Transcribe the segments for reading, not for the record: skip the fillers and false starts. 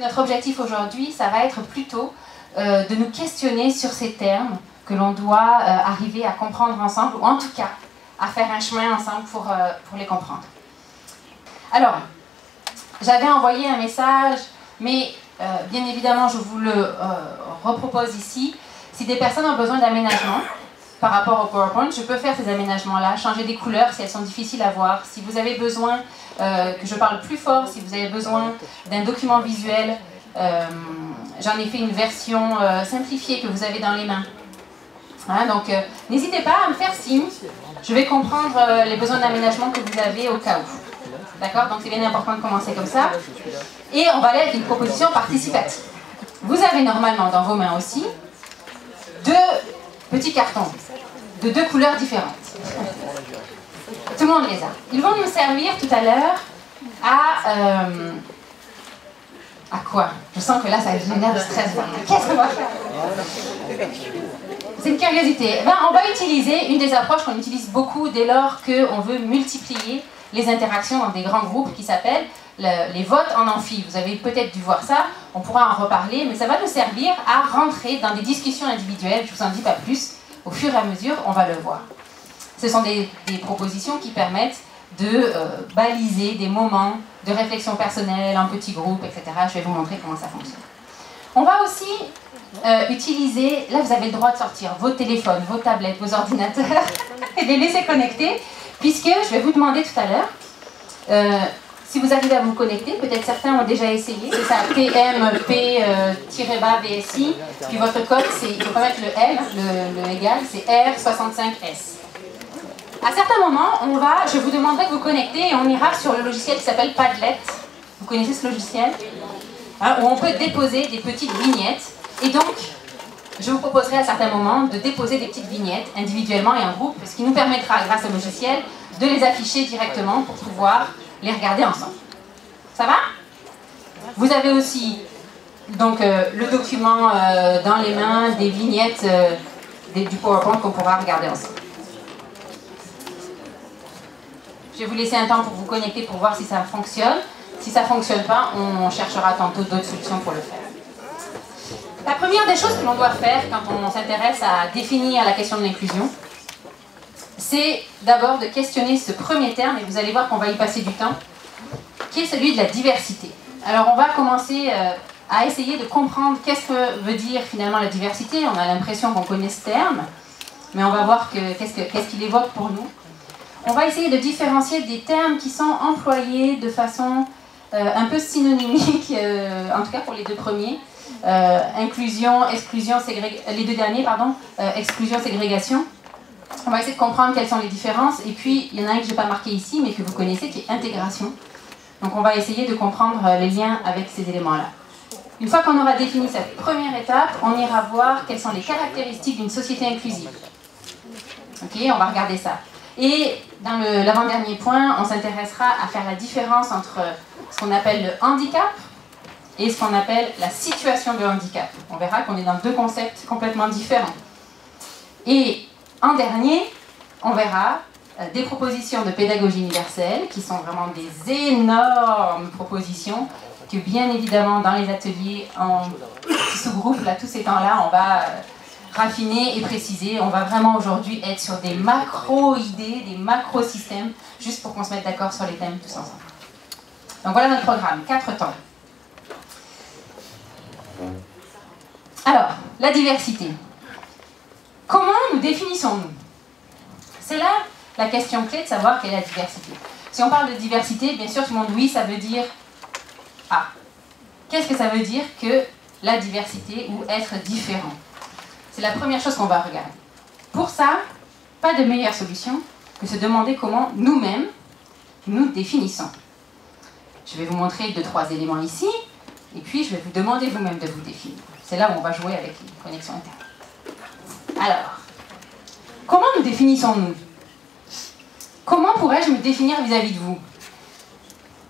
Notre objectif aujourd'hui, ça va être plutôt de nous questionner sur ces termes que l'on doit arriver à comprendre ensemble, ou en tout cas, à faire un chemin ensemble pour les comprendre. Alors, j'avais envoyé un message, mais bien évidemment, je vous le repropose ici. Si des personnes ont besoin d'aménagement par rapport au PowerPoint, je peux faire ces aménagements-là, changer des couleurs si elles sont difficiles à voir. Si vous avez besoin que je parle plus fort, si vous avez besoin d'un document visuel, j'en ai fait une version simplifiée que vous avez dans les mains. Hein, donc, n'hésitez pas à me faire signe. Je vais comprendre les besoins d'aménagement que vous avez au cas où. D'accord? Donc, c'est bien important de commencer comme ça. Et on va aller avec une proposition participative. Vous avez normalement dans vos mains aussi 2 petits cartons de 2 couleurs différentes. Tout le monde les a. Ils vont nous servir tout à l'heure à quoi? Je sens que là, ça génère du stress. Qu'est-ce qu'on va faire? C'est une curiosité. Ben, on va utiliser une des approches qu'on utilise beaucoup dès lors qu'on veut multiplier les interactions dans des grands groupes qui s'appellent les votes en amphi. Vous avez peut-être dû voir ça, on pourra en reparler, mais ça va nous servir à rentrer dans des discussions individuelles. Je ne vous en dis pas plus, au fur et à mesure, on va le voir. Ce sont des propositions qui permettent de baliser des moments de réflexion personnelle en petits groupes, etc. Je vais vous montrer comment ça fonctionne. On va aussi utiliser, là vous avez le droit de sortir vos téléphones, vos tablettes, vos ordinateurs et de les laisser connecter, puisque je vais vous demander tout à l'heure, si vous arrivez à vous connecter, peut-être certains ont déjà essayé, c'est ça, TMP-VSI, puis votre code, il ne faut pas mettre le L, le égal, c'est R65S. À certains moments, je vous demanderai de vous connecter et on ira sur le logiciel qui s'appelle Padlet. Vous connaissez ce logiciel? Hein, où on peut déposer des petites vignettes. Et donc, je vous proposerai à certains moments de déposer des petites vignettes individuellement et en groupe, ce qui nous permettra, grâce au logiciel, de les afficher directement pour pouvoir les regarder ensemble. Ça va? Vous avez aussi donc, le document dans les mains, des vignettes du PowerPoint qu'on pourra regarder ensemble. Je vais vous laisser un temps pour vous connecter pour voir si ça fonctionne. Si ça ne fonctionne pas, on cherchera tantôt d'autres solutions pour le faire. La première des choses que l'on doit faire quand on s'intéresse à définir la question de l'inclusion, c'est d'abord de questionner ce premier terme, et vous allez voir qu'on va y passer du temps, qui est celui de la diversité. Alors on va commencer à essayer de comprendre qu'est-ce que veut dire finalement la diversité. On a l'impression qu'on connaît ce terme, mais on va voir qu'est-ce qu'il évoque pour nous. On va essayer de différencier des termes qui sont employés de façon un peu synonymique, en tout cas pour les 2 premiers. Inclusion, exclusion, les 2 derniers, pardon, exclusion, ségrégation. On va essayer de comprendre quelles sont les différences. Et puis, il y en a un que je n'ai pas marqué ici, mais que vous connaissez, qui est intégration. Donc, on va essayer de comprendre les liens avec ces éléments-là. Une fois qu'on aura défini cette première étape, on ira voir quelles sont les caractéristiques d'une société inclusive. Ok, on va regarder ça. Et dans l'avant-dernier point, on s'intéressera à faire la différence entre ce qu'on appelle le handicap et ce qu'on appelle la situation de handicap. On verra qu'on est dans 2 concepts complètement différents. Et en dernier, on verra des propositions de pédagogie universelle qui sont vraiment des énormes propositions que bien évidemment dans les ateliers en petits sous-groupes, là, tous ces temps-là, on va raffiner et préciser. On va vraiment aujourd'hui être sur des macro-idées, des macro-systèmes, juste pour qu'on se mette d'accord sur les thèmes tous ensemble. Donc voilà notre programme, 4 temps. Alors, la diversité. Comment nous définissons-nous? C'est là la question clé de savoir quelle est la diversité. Si on parle de diversité, bien sûr tout le monde, oui, ça veut dire ah. Qu'est-ce que ça veut dire que la diversité ou être différent? C'est la première chose qu'on va regarder. Pour ça, pas de meilleure solution que se demander comment nous-mêmes nous définissons. Je vais vous montrer 2-3 éléments ici, et puis je vais vous demander vous-même de vous définir. C'est là où on va jouer avec les connexions internes. Alors, comment nous définissons-nous? Comment pourrais-je me définir vis-à-vis de vous?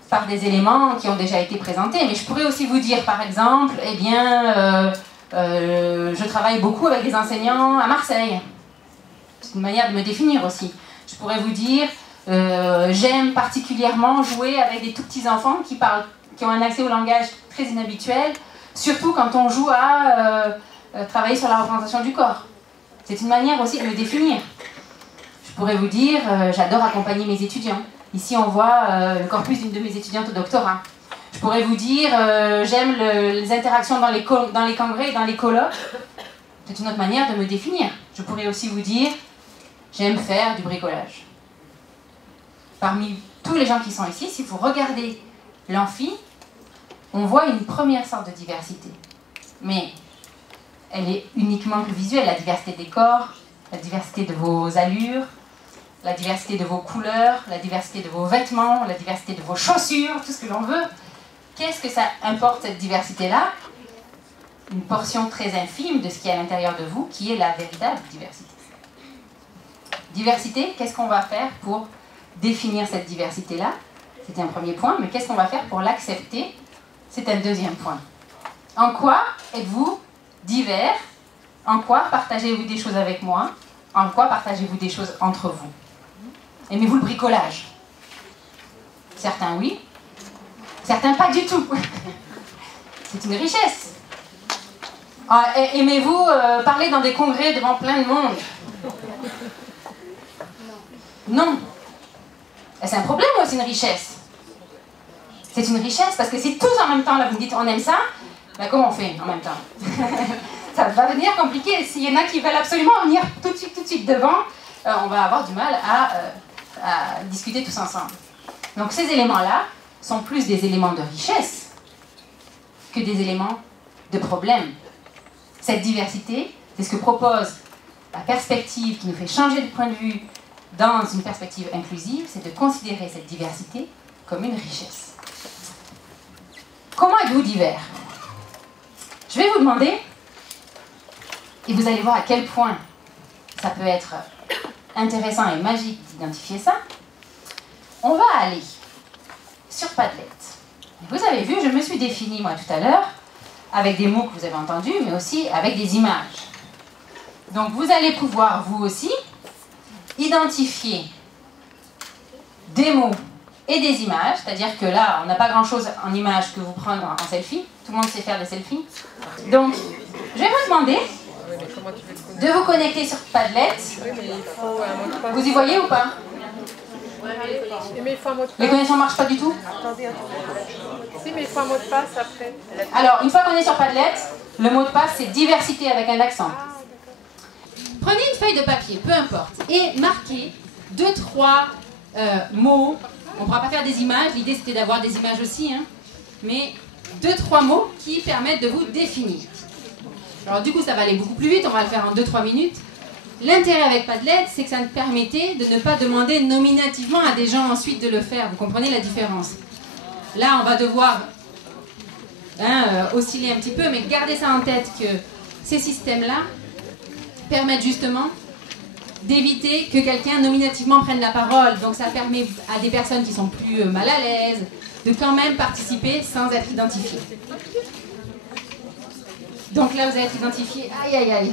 Par des éléments qui ont déjà été présentés, mais je pourrais aussi vous dire, par exemple, eh bien, je travaille beaucoup avec des enseignants à Marseille. C'est une manière de me définir aussi. Je pourrais vous dire, j'aime particulièrement jouer avec des tout petits enfants qui parlent qui ont un accès au langage très inhabituel, surtout quand on joue à travailler sur la représentation du corps. C'est une manière aussi de me définir. Je pourrais vous dire, j'adore accompagner mes étudiants. Ici, on voit le corpus d'une de mes étudiantes au doctorat. Je pourrais vous dire, j'aime les interactions dans les congrès et dans les colloques. C'est une autre manière de me définir. Je pourrais aussi vous dire, j'aime faire du bricolage. Parmi tous les gens qui sont ici, si vous regardez l'amphi, on voit une première sorte de diversité. Mais elle est uniquement que visuelle, la diversité des corps, la diversité de vos allures, la diversité de vos couleurs, la diversité de vos vêtements, la diversité de vos chaussures, tout ce que l'on veut. Qu'est-ce que ça importe, cette diversité-là? Une portion très infime de ce qui est à l'intérieur de vous, qui est la véritable diversité. Diversité, qu'est-ce qu'on va faire pour définir cette diversité-là? C'était un premier point, mais qu'est-ce qu'on va faire pour l'accepter? C'est un deuxième point. En quoi êtes-vous divers? En quoi partagez-vous des choses avec moi? En quoi partagez-vous des choses entre vous? Aimez-vous le bricolage? Certains oui, certains pas du tout. C'est une richesse. Aimez-vous parler dans des congrès devant plein de monde? Non. C'est un problème ou c'est une richesse? C'est une richesse parce que si tous en même temps, là, vous me dites on aime ça, ben comment on fait en même temps? Ça va devenir compliqué. S'il y en a qui veulent absolument venir tout de suite devant, on va avoir du mal à discuter tous ensemble. Donc ces éléments-là sont plus des éléments de richesse que des éléments de problème. Cette diversité, c'est ce que propose la perspective qui nous fait changer de point de vue dans une perspective inclusive, c'est de considérer cette diversité comme une richesse. Comment êtes-vous divers? Je vais vous demander, et vous allez voir à quel point ça peut être intéressant et magique d'identifier ça. On va aller sur Padlet. Vous avez vu, je me suis définie moi tout à l'heure avec des mots que vous avez entendus, mais aussi avec des images. Donc vous allez pouvoir, vous aussi, identifier des mots et des images, c'est-à-dire que là, on n'a pas grand-chose en images que vous prendre en selfie. Tout le monde sait faire des selfies. Donc, je vais vous demander de vous connecter sur Padlet. Vous y voyez ou pas? Les connexions ne marchent pas du tout? Si, mais il faut un mot de passe après. Alors, une fois qu'on est sur Padlet, le mot de passe, c'est diversité avec un accent. Prenez une feuille de papier, peu importe, et marquez 2-3 mots. On ne pourra pas faire des images, l'idée c'était d'avoir des images aussi, hein, mais 2-3 mots qui permettent de vous définir. Alors du coup, ça va aller beaucoup plus vite, on va le faire en 2-3 minutes. L'intérêt avec Padlet, c'est que ça nous permettait de ne pas demander nominativement à des gens ensuite de le faire. Vous comprenez la différence? Là, on va devoir osciller un petit peu, mais gardez ça en tête que ces systèmes-là permettent justement d'éviter que quelqu'un nominativement prenne la parole. Donc ça permet à des personnes qui sont plus mal à l'aise de quand même participer sans être identifiées. Donc là, vous allez être identifiés. Aïe, aïe, aïe.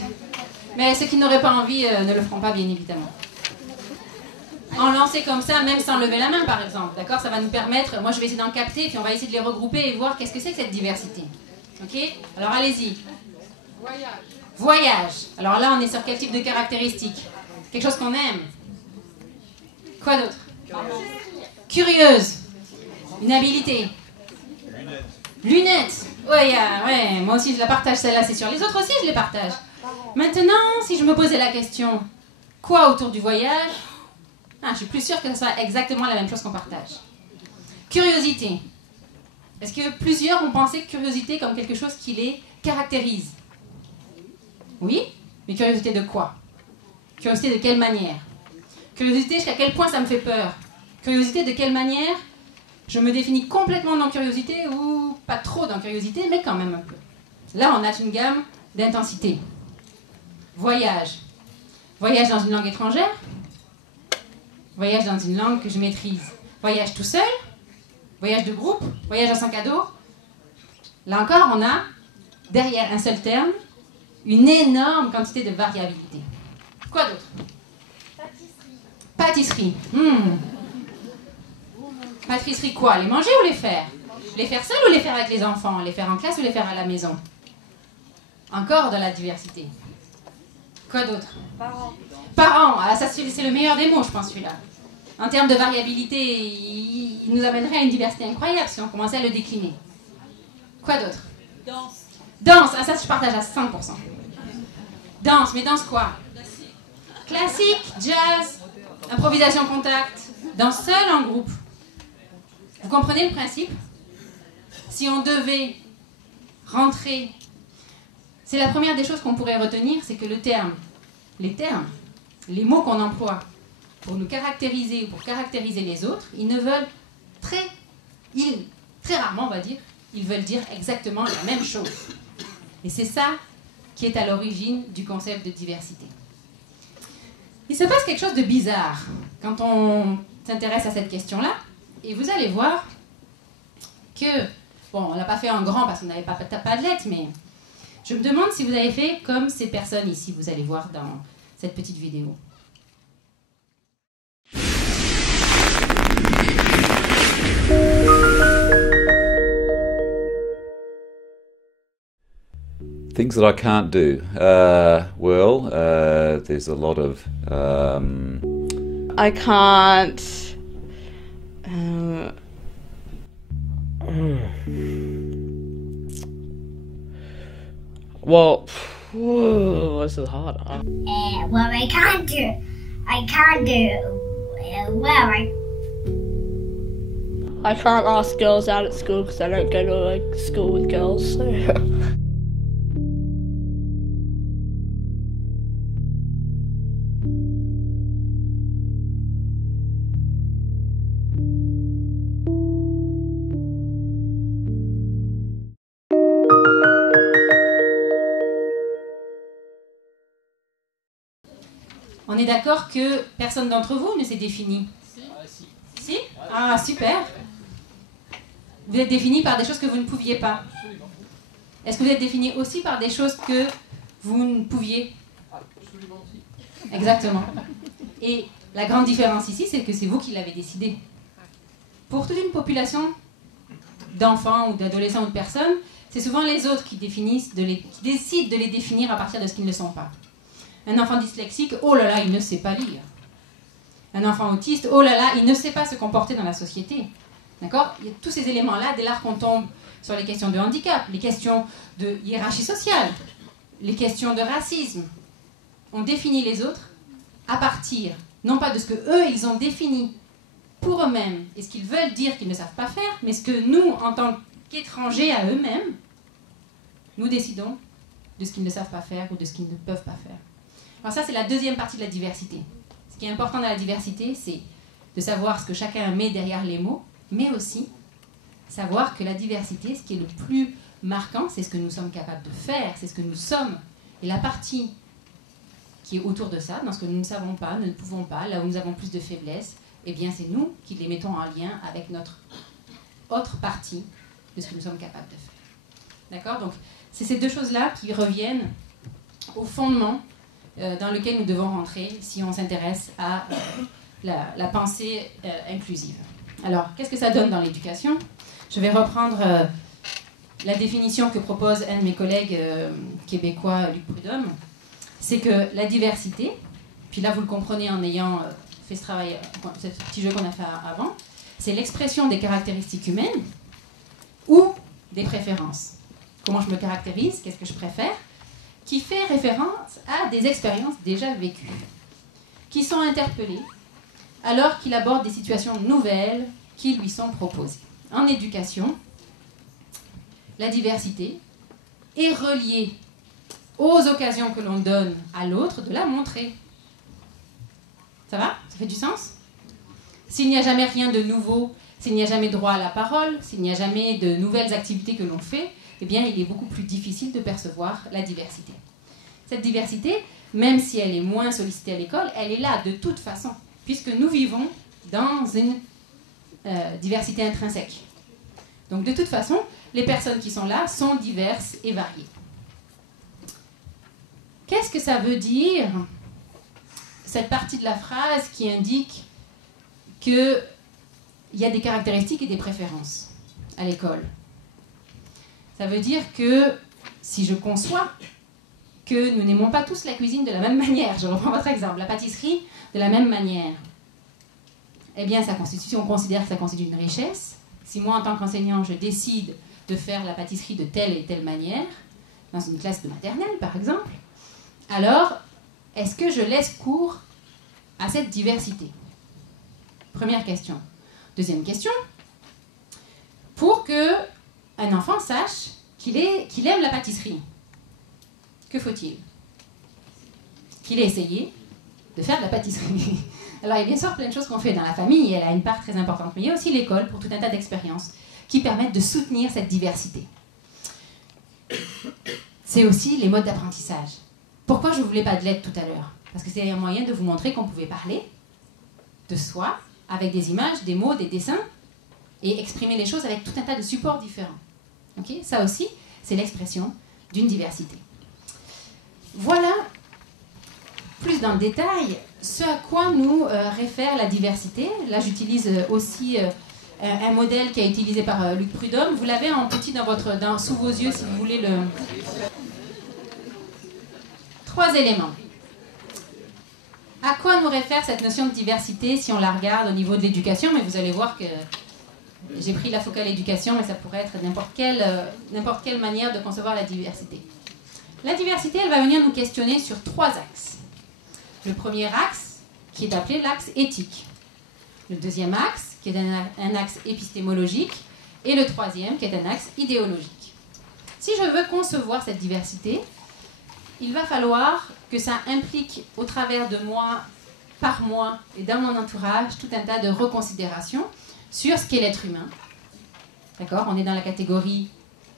Mais ceux qui n'auraient pas envie ne le feront pas, bien évidemment. En lancer comme ça, même sans lever la main, par exemple. D'accord? Ça va nous permettre... Moi, je vais essayer d'en capter, puis on va essayer de les regrouper et voir qu'est-ce que c'est que cette diversité. Ok? Alors, allez-y. Voyage. Voyage. Alors là, on est sur quel type de caractéristiques? Quelque chose qu'on aime. Quoi d'autre? Curieuse. Une habilité. Lunettes. Ouais, moi aussi je la partage celle-là, c'est sûr. Les autres aussi je les partage. Maintenant, si je me posais la question, quoi autour du voyage? Je suis plus sûre que ce soit exactement la même chose qu'on partage. Curiosité. Est-ce que plusieurs ont pensé curiosité comme quelque chose qui les caractérise? Oui? Mais curiosité de quoi? Curiosité de quelle manière? Curiosité jusqu'à quel point ça me fait peur? Curiosité de quelle manière je me définis complètement dans curiosité ou pas trop dans curiosité, mais quand même un peu. Là, on a une gamme d'intensité. Voyage. Voyage dans une langue étrangère. Voyage dans une langue que je maîtrise. Voyage tout seul. Voyage de groupe. Voyage dans son cadeau. Là encore, on a, derrière un seul terme, une énorme quantité de variabilité. Quoi d'autre? Pâtisserie. Pâtisserie quoi? Les manger ou les faire? Les faire seuls ou les faire avec les enfants? Les faire en classe ou les faire à la maison? Encore de la diversité. Quoi d'autre? Parents. Parents, ah, ça c'est le meilleur des mots, je pense, celui-là. En termes de variabilité, il nous amènerait à une diversité incroyable si on commençait à le décliner. Quoi d'autre? Danse. Danse, ah, ça je partage à 100%. Danse, mais danse quoi? Classique, jazz, improvisation contact, danse seule, en groupe. Vous comprenez le principe? Si on devait rentrer, c'est la première des choses qu'on pourrait retenir, c'est que les termes, les mots qu'on emploie pour nous caractériser ou pour caractériser les autres, ils ne veulent très rarement, on va dire, ils veulent dire exactement la même chose. Et c'est ça qui est à l'origine du concept de diversité. Il se passe quelque chose de bizarre quand on s'intéresse à cette question-là, et vous allez voir que, bon, on l'a pas fait en grand parce qu'on n'avait pas de lettres, mais je me demande si vous avez fait comme ces personnes ici, vous allez voir dans cette petite vidéo. Things that I can't do. There's a lot of. I can't. Well, this is hard. Well, I can't do. Well, I can't ask girls out at school because I don't go to like school with girls. So. On est d'accord que personne d'entre vous ne s'est défini? Si? Ah, super. Vous êtes défini par des choses que vous ne pouviez pas. Est-ce que vous êtes défini aussi par des choses que vous ne pouviez? Exactement. Et la grande différence ici, c'est que c'est vous qui l'avez décidé. Pour toute une population d'enfants ou d'adolescents ou de personnes, c'est souvent les autres qui décident de les définir à partir de ce qu'ils ne sont pas. Un enfant dyslexique, oh là là, il ne sait pas lire. Un enfant autiste, oh là là, il ne sait pas se comporter dans la société. D'accord? Il y a tous ces éléments-là, dès lors qu'on tombe sur les questions de handicap, les questions de hiérarchie sociale, les questions de racisme. On définit les autres à partir, non pas de ce que eux, ils ont défini pour eux-mêmes, et ce qu'ils veulent dire qu'ils ne savent pas faire, mais ce que nous, en tant qu'étrangers à eux-mêmes, nous décidons de ce qu'ils ne savent pas faire ou de ce qu'ils ne peuvent pas faire. Alors ça, c'est la deuxième partie de la diversité. Ce qui est important dans la diversité, c'est de savoir ce que chacun met derrière les mots, mais aussi savoir que la diversité, ce qui est le plus marquant, c'est ce que nous sommes capables de faire, c'est ce que nous sommes. Et la partie qui est autour de ça, dans ce que nous ne savons pas, nous ne pouvons pas, là où nous avons plus de faiblesses, eh bien c'est nous qui les mettons en lien avec notre autre partie de ce que nous sommes capables de faire. D'accord? Donc c'est ces deux choses-là qui reviennent au fondement dans lequel nous devons rentrer si on s'intéresse à la pensée inclusive. Alors, qu'est-ce que ça donne dans l'éducation? Je vais reprendre la définition que propose un de mes collègues québécois, Luc Prudhomme. C'est que la diversité, puis là vous le comprenez en ayant fait ce travail, ce petit jeu qu'on a fait avant, c'est l'expression des caractéristiques humaines ou des préférences. Comment je me caractérise? Qu'est-ce que je préfère? Qui fait référence à des expériences déjà vécues, qui sont interpellées alors qu'il aborde des situations nouvelles qui lui sont proposées. En éducation, la diversité est reliée aux occasions que l'on donne à l'autre de la montrer. Ça va? Ça fait du sens? S'il n'y a jamais rien de nouveau, s'il n'y a jamais droit à la parole, s'il n'y a jamais de nouvelles activités que l'on fait, eh bien, il est beaucoup plus difficile de percevoir la diversité. Cette diversité, même si elle est moins sollicitée à l'école, elle est là de toute façon, puisque nous vivons dans une diversité intrinsèque. Donc, de toute façon, les personnes qui sont là sont diverses et variées. Qu'est-ce que ça veut dire, cette partie de la phrase qui indique qu'il y a des caractéristiques et des préférences? à l'école. Ça veut dire que si je conçois que nous n'aimons pas tous la cuisine de la même manière, je reprends votre exemple, la pâtisserie de la même manière, eh bien, on considère que ça constitue une richesse. Si moi, en tant qu'enseignant, je décide de faire la pâtisserie de telle et telle manière, dans une classe de maternelle, par exemple, alors, est-ce que je laisse cours à cette diversité? Première question. Deuxième question. Pour qu'un enfant sache qu'il aime la pâtisserie, que faut-il? Qu'il ait essayé de faire de la pâtisserie. Alors, il y a bien sûr plein de choses qu'on fait dans la famille, et elle a une part très importante. Mais il y a aussi l'école pour tout un tas d'expériences qui permettent de soutenir cette diversité. C'est aussi les modes d'apprentissage. Pourquoi je ne voulais pas de l'aide tout à l'heure? Parce que c'est un moyen de vous montrer qu'on pouvait parler de soi avec des images, des mots, des dessins, et exprimer les choses avec tout un tas de supports différents. Okay? Ça aussi, c'est l'expression d'une diversité. Voilà, plus dans le détail, ce à quoi nous réfère la diversité. Là, j'utilise aussi un modèle qui a été utilisé par Luc Prudhomme. Vous l'avez en petit sous vos yeux, si vous voulez le... 3 éléments. À quoi nous réfère cette notion de diversité si on la regarde au niveau de l'éducation? Mais vous allez voir que j'ai pris la focale éducation, mais ça pourrait être n'importe quelle manière de concevoir la diversité. La diversité, elle va venir nous questionner sur 3 axes. Le premier axe, qui est appelé l'axe éthique. Le deuxième axe, qui est un axe épistémologique. Et le troisième, qui est un axe idéologique. Si je veux concevoir cette diversité, il va falloir que ça implique au travers de moi, par moi et dans mon entourage, tout un tas de reconsidérations sur ce qu'est l'être humain. D'accord? On est dans la catégorie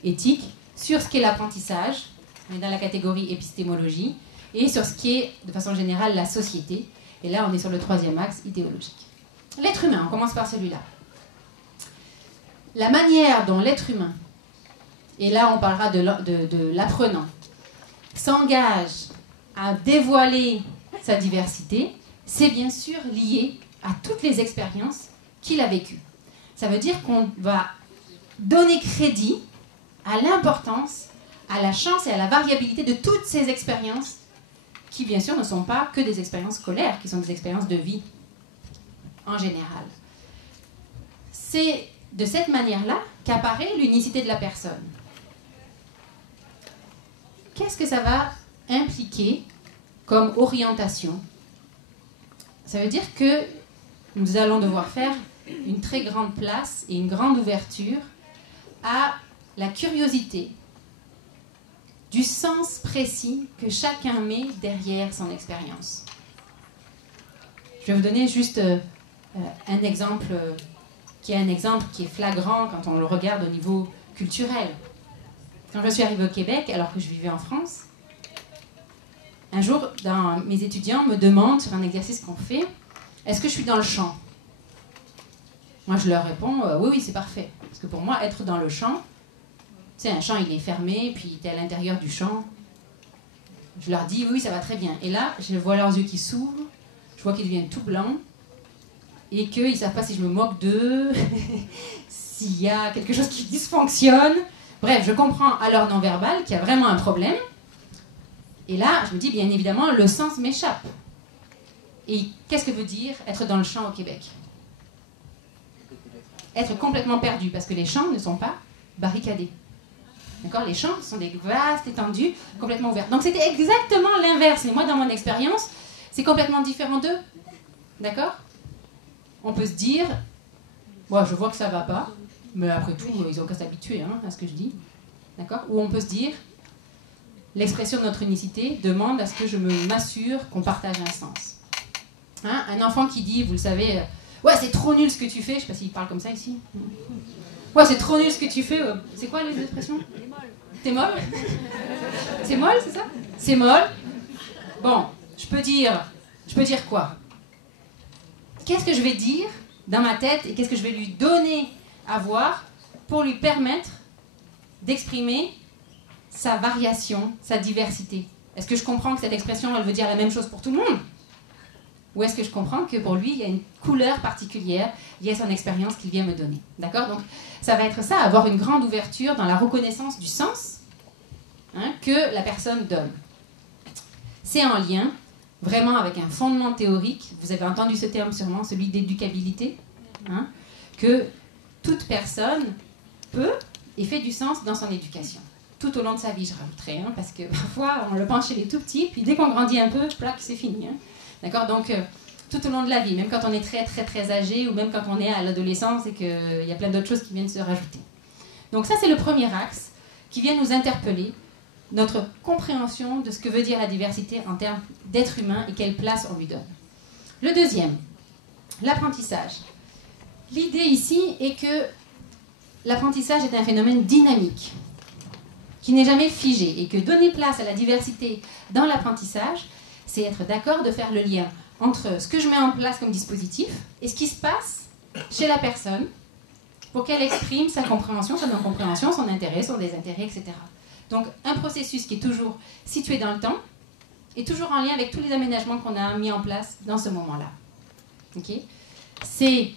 éthique, sur ce qu'est l'apprentissage, on est dans la catégorie épistémologie, et sur ce qui est, de façon générale, la société. Et là, on est sur le troisième axe idéologique. L'être humain, on commence par celui-là. La manière dont l'être humain, et là on parlera de l'apprenant, s'engage à dévoiler sa diversité, c'est bien sûr lié à toutes les expériences qu'il a vécues. Ça veut dire qu'on va donner crédit à l'importance, à la chance et à la variabilité de toutes ces expériences qui, bien sûr, ne sont pas que des expériences scolaires, qui sont des expériences de vie en général. C'est de cette manière-là qu'apparaît l'unicité de la personne. Qu'est-ce que ça va impliquer comme orientation? Ça veut dire que nous allons devoir faire une très grande place et une grande ouverture à la curiosité du sens précis que chacun met derrière son expérience. Je vais vous donner juste un exemple qui est flagrant quand on le regarde au niveau culturel. Quand je suis arrivée au Québec, alors que je vivais en France, un jour, mes étudiants me demandent sur un exercice qu'on fait, est-ce que je suis dans le champ? Moi, je leur réponds, oui, c'est parfait. Parce que pour moi, être dans le champ, tu sais, un champ, il est fermé, puis tu es à l'intérieur du champ. Je leur dis, oui, ça va très bien. Et là, je vois leurs yeux qui s'ouvrent, je vois qu'ils deviennent tout blancs, et qu'ils ne savent pas si je me moque d'eux, s'il y a quelque chose qui dysfonctionne. Bref, je comprends à leur non-verbal qu'il y a vraiment un problème. Et là, je me dis, bien évidemment, le sens m'échappe. Et qu'est-ce que veut dire être dans le champ au Québec? Être complètement perdu, parce que les champs ne sont pas barricadés. D'accord? Les champs sont des vastes étendues, complètement ouvertes. Donc c'était exactement l'inverse. Et moi, dans mon expérience, c'est complètement différent d'eux. D'accord? On peut se dire, bon, je vois que ça ne va pas, mais après tout, ils n'ont qu'à s'habituer à ce que je dis. D'accord? Ou on peut se dire, l'expression de notre unicité demande à ce que je m'assure qu'on partage un sens. Un enfant qui dit, vous le savez, ouais, c'est trop nul ce que tu fais. Je ne sais pas s'il parle comme ça ici. Ouais, c'est trop nul ce que tu fais. C'est quoi les expressions? T'es molle? C'est molle, c'est ça? C'est molle. Bon, je peux dire quoi? Qu'est-ce que je vais dire dans ma tête et qu'est-ce que je vais lui donner à voir pour lui permettre d'exprimer sa variation, sa diversité? Est-ce que je comprends que cette expression, elle veut dire la même chose pour tout le monde? ou est-ce que je comprends que pour lui, il y a une couleur particulière liée à son expérience qu'il vient me donner. D'accord? Donc, ça va être ça, avoir une grande ouverture dans la reconnaissance du sens que la personne donne. C'est en lien vraiment avec un fondement théorique, vous avez entendu ce terme sûrement, celui d'éducabilité, que toute personne peut et fait du sens dans son éducation. Tout au long de sa vie, je rajouterais, parce que parfois on le pense chez les tout petits, puis dès qu'on grandit un peu, plaque, c'est fini. D'accord? Donc, tout au long de la vie, même quand on est très très très âgé, ou même quand on est à l'adolescence et qu'il y a plein d'autres choses qui viennent se rajouter. Donc ça, c'est le premier axe qui vient nous interpeller, notre compréhension de ce que veut dire la diversité en termes d'être humain et quelle place on lui donne. Le deuxième, l'apprentissage. L'idée ici est que l'apprentissage est un phénomène dynamique, qui n'est jamais figé, et que donner place à la diversité dans l'apprentissage, c'est être d'accord de faire le lien entre ce que je mets en place comme dispositif et ce qui se passe chez la personne pour qu'elle exprime sa compréhension, son non-compréhension, son intérêt, son désintérêt, etc. Donc, un processus qui est toujours situé dans le temps et toujours en lien avec tous les aménagements qu'on a mis en place dans ce moment-là. Okay? C'est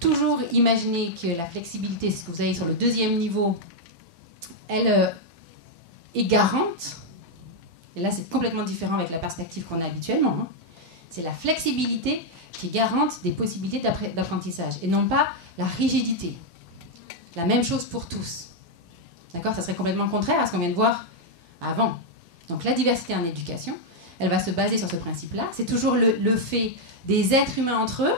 toujours imaginer que la flexibilité, c'est ce que vous avez sur le deuxième niveau, elle est garante, et là c'est complètement différent avec la perspective qu'on a habituellement, c'est la flexibilité qui est garante des possibilités d'apprentissage, et non pas la rigidité. La même chose pour tous. D'accord? Ça serait complètement contraire à ce qu'on vient de voir avant. Donc la diversité en éducation, elle va se baser sur ce principe-là. C'est toujours le fait des êtres humains entre eux,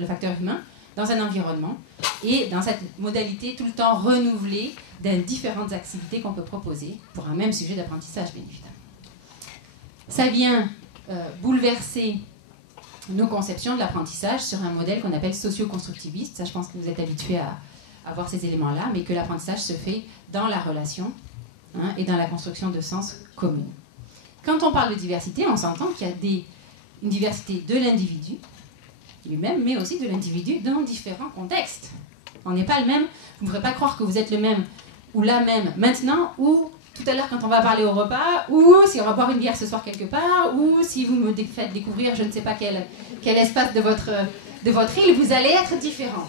le facteur humain, dans un environnement, et dans cette modalité tout le temps renouvelée des différentes activités qu'on peut proposer pour un même sujet d'apprentissage, bien évidemment. Ça vient bouleverser nos conceptions de l'apprentissage sur un modèle qu'on appelle socio-constructiviste. Ça, je pense que vous êtes habitués à voir ces éléments-là, mais que l'apprentissage se fait dans la relation et dans la construction de sens commun. Quand on parle de diversité, on s'entend qu'il y a une diversité de l'individu lui-même, mais aussi de l'individu dans différents contextes. On n'est pas le même, vous ne pourrez pas croire que vous êtes le même ou la même maintenant, ou tout à l'heure quand on va parler au repas, ou si on va boire une bière ce soir quelque part, ou si vous me faites découvrir je ne sais pas quel espace de votre île, vous allez être différent.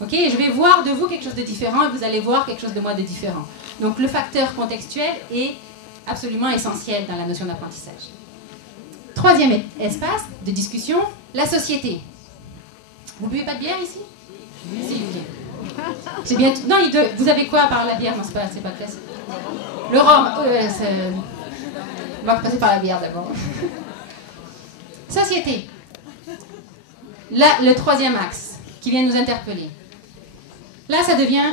Okay? Je vais voir de vous quelque chose de différent et vous allez voir quelque chose de moi de différent. Donc le facteur contextuel est absolument essentiel dans la notion d'apprentissage. Troisième espace de discussion, la société. Vous buvez pas de bière ici? Si, c'est bien. Non, vous avez quoi à part la bière? Non, c'est pas classique. Le rhum. On va passer par la bière d'abord. Société. Là, le troisième axe qui vient nous interpeller. Là, ça devient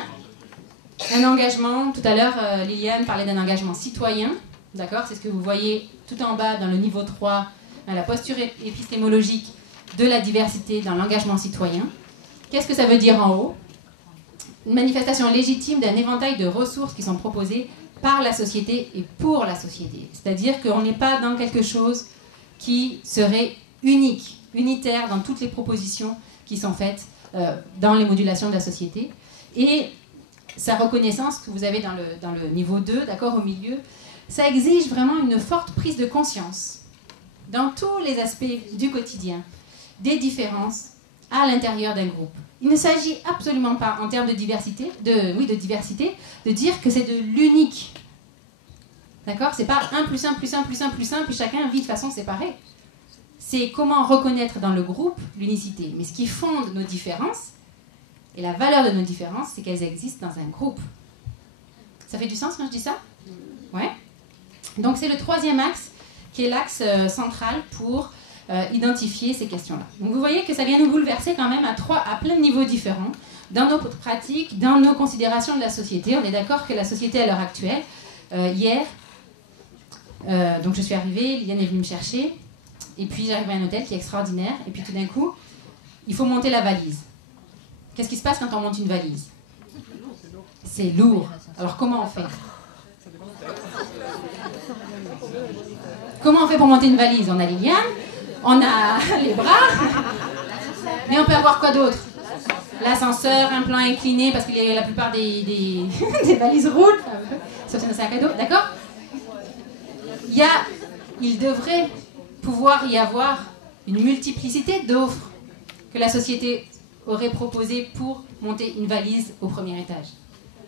un engagement. Tout à l'heure, Liliane parlait d'un engagement citoyen. D'accord? C'est ce que vous voyez tout en bas dans le niveau 3, la posture épistémologique de la diversité dans l'engagement citoyen. Qu'est-ce que ça veut dire en haut? Une manifestation légitime d'un éventail de ressources qui sont proposées par la société et pour la société. C'est-à-dire qu'on n'est pas dans quelque chose qui serait unique, unitaire dans toutes les propositions qui sont faites dans les modulations de la société. Et sa reconnaissance que vous avez dans le niveau 2, d'accord, au milieu, ça exige vraiment une forte prise de conscience dans tous les aspects du quotidien, des différences à l'intérieur d'un groupe. Il ne s'agit absolument pas, en termes de diversité, de dire que c'est de l'unique. D'accord? C'est pas 1 plus 1 plus 1 plus 1 plus 1, puis chacun vit de façon séparée. C'est comment reconnaître dans le groupe l'unicité. Mais ce qui fonde nos différences, et la valeur de nos différences, c'est qu'elles existent dans un groupe. Ça fait du sens quand je dis ça? Ouais? Donc c'est le troisième axe, qui est l'axe central pour identifier ces questions-là. Donc vous voyez que ça vient nous bouleverser quand même à plein de niveaux différents, dans nos pratiques, dans nos considérations de la société. On est d'accord que la société à l'heure actuelle, hier, donc je suis arrivée, Liliane est venue me chercher, et puis j'arrive à un hôtel qui est extraordinaire, et puis tout d'un coup, il faut monter la valise. Qu'est-ce qui se passe quand on monte une valise? C'est lourd. Alors comment on fait? Comment on fait pour monter une valise? On a Liliane, on a les bras, mais on peut avoir quoi d'autre? L'ascenseur, un plan incliné, parce que la plupart des valises roulent, sauf si c'est un sac à dos, d'accord? Il devrait pouvoir y avoir une multiplicité d'offres que la société aurait proposées pour monter une valise au premier étage.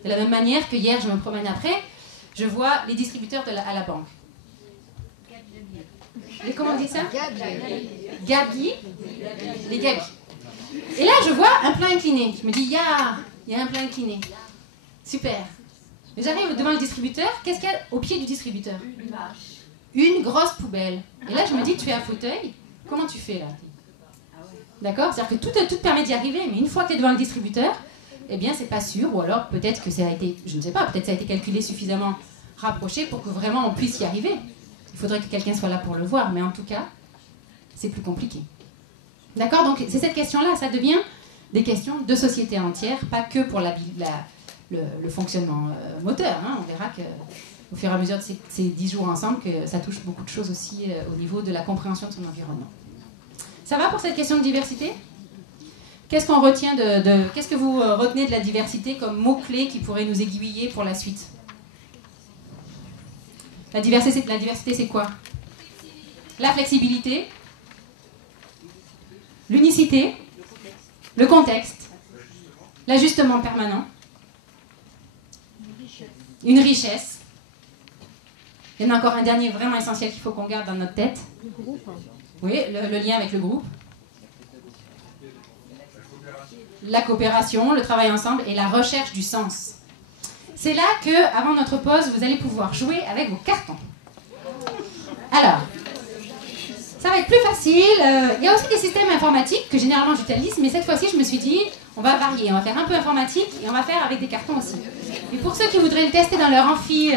De la même manière que hier, je me promène après, je vois les distributeurs à la banque. Comment on dit ça? Gabi. Les Gabi. Et là, je vois un plan incliné. Je me dis, il y a un plan incliné. Super. Mais j'arrive devant le distributeur. Qu'est-ce qu'il y a au pied du distributeur? Une grosse poubelle. Et là, je me dis, tu es un fauteuil. Comment tu fais là? D'accord? C'est-à-dire que tout permet d'y arriver. Mais une fois que tu es devant le distributeur, eh bien, c'est pas sûr. Ou alors, peut-être que ça a été, je ne sais pas, peut-être ça a été calculé suffisamment rapproché pour que vraiment on puisse y arriver. Il faudrait que quelqu'un soit là pour le voir. Mais en tout cas, c'est plus compliqué. D'accord? Donc, c'est cette question-là. Ça devient des questions de société entière, pas que pour le fonctionnement moteur. Hein. On verra qu'au fur et à mesure de ces 10 jours ensemble, que ça touche beaucoup de choses aussi au niveau de la compréhension de son environnement. Ça va pour cette question de diversité? Qu'est-ce qu'on retient qu'est-ce que vous retenez de la diversité comme mot-clé qui pourrait nous aiguiller pour la suite? La diversité, c'est quoi? La flexibilité, l'unicité, le contexte, l'ajustement permanent, une richesse. Il y en a encore un dernier vraiment essentiel qu'il faut qu'on garde dans notre tête. Oui, le lien avec le groupe. La coopération, le travail ensemble et la recherche du sens. C'est là que, avant notre pause, vous allez pouvoir jouer avec vos cartons. Alors, ça va être plus facile. Il y a aussi des systèmes informatiques que généralement j'utilise, mais cette fois-ci, je me suis dit, on va varier. On va faire un peu informatique et on va faire avec des cartons aussi. Et pour ceux qui voudraient le tester dans leur amphi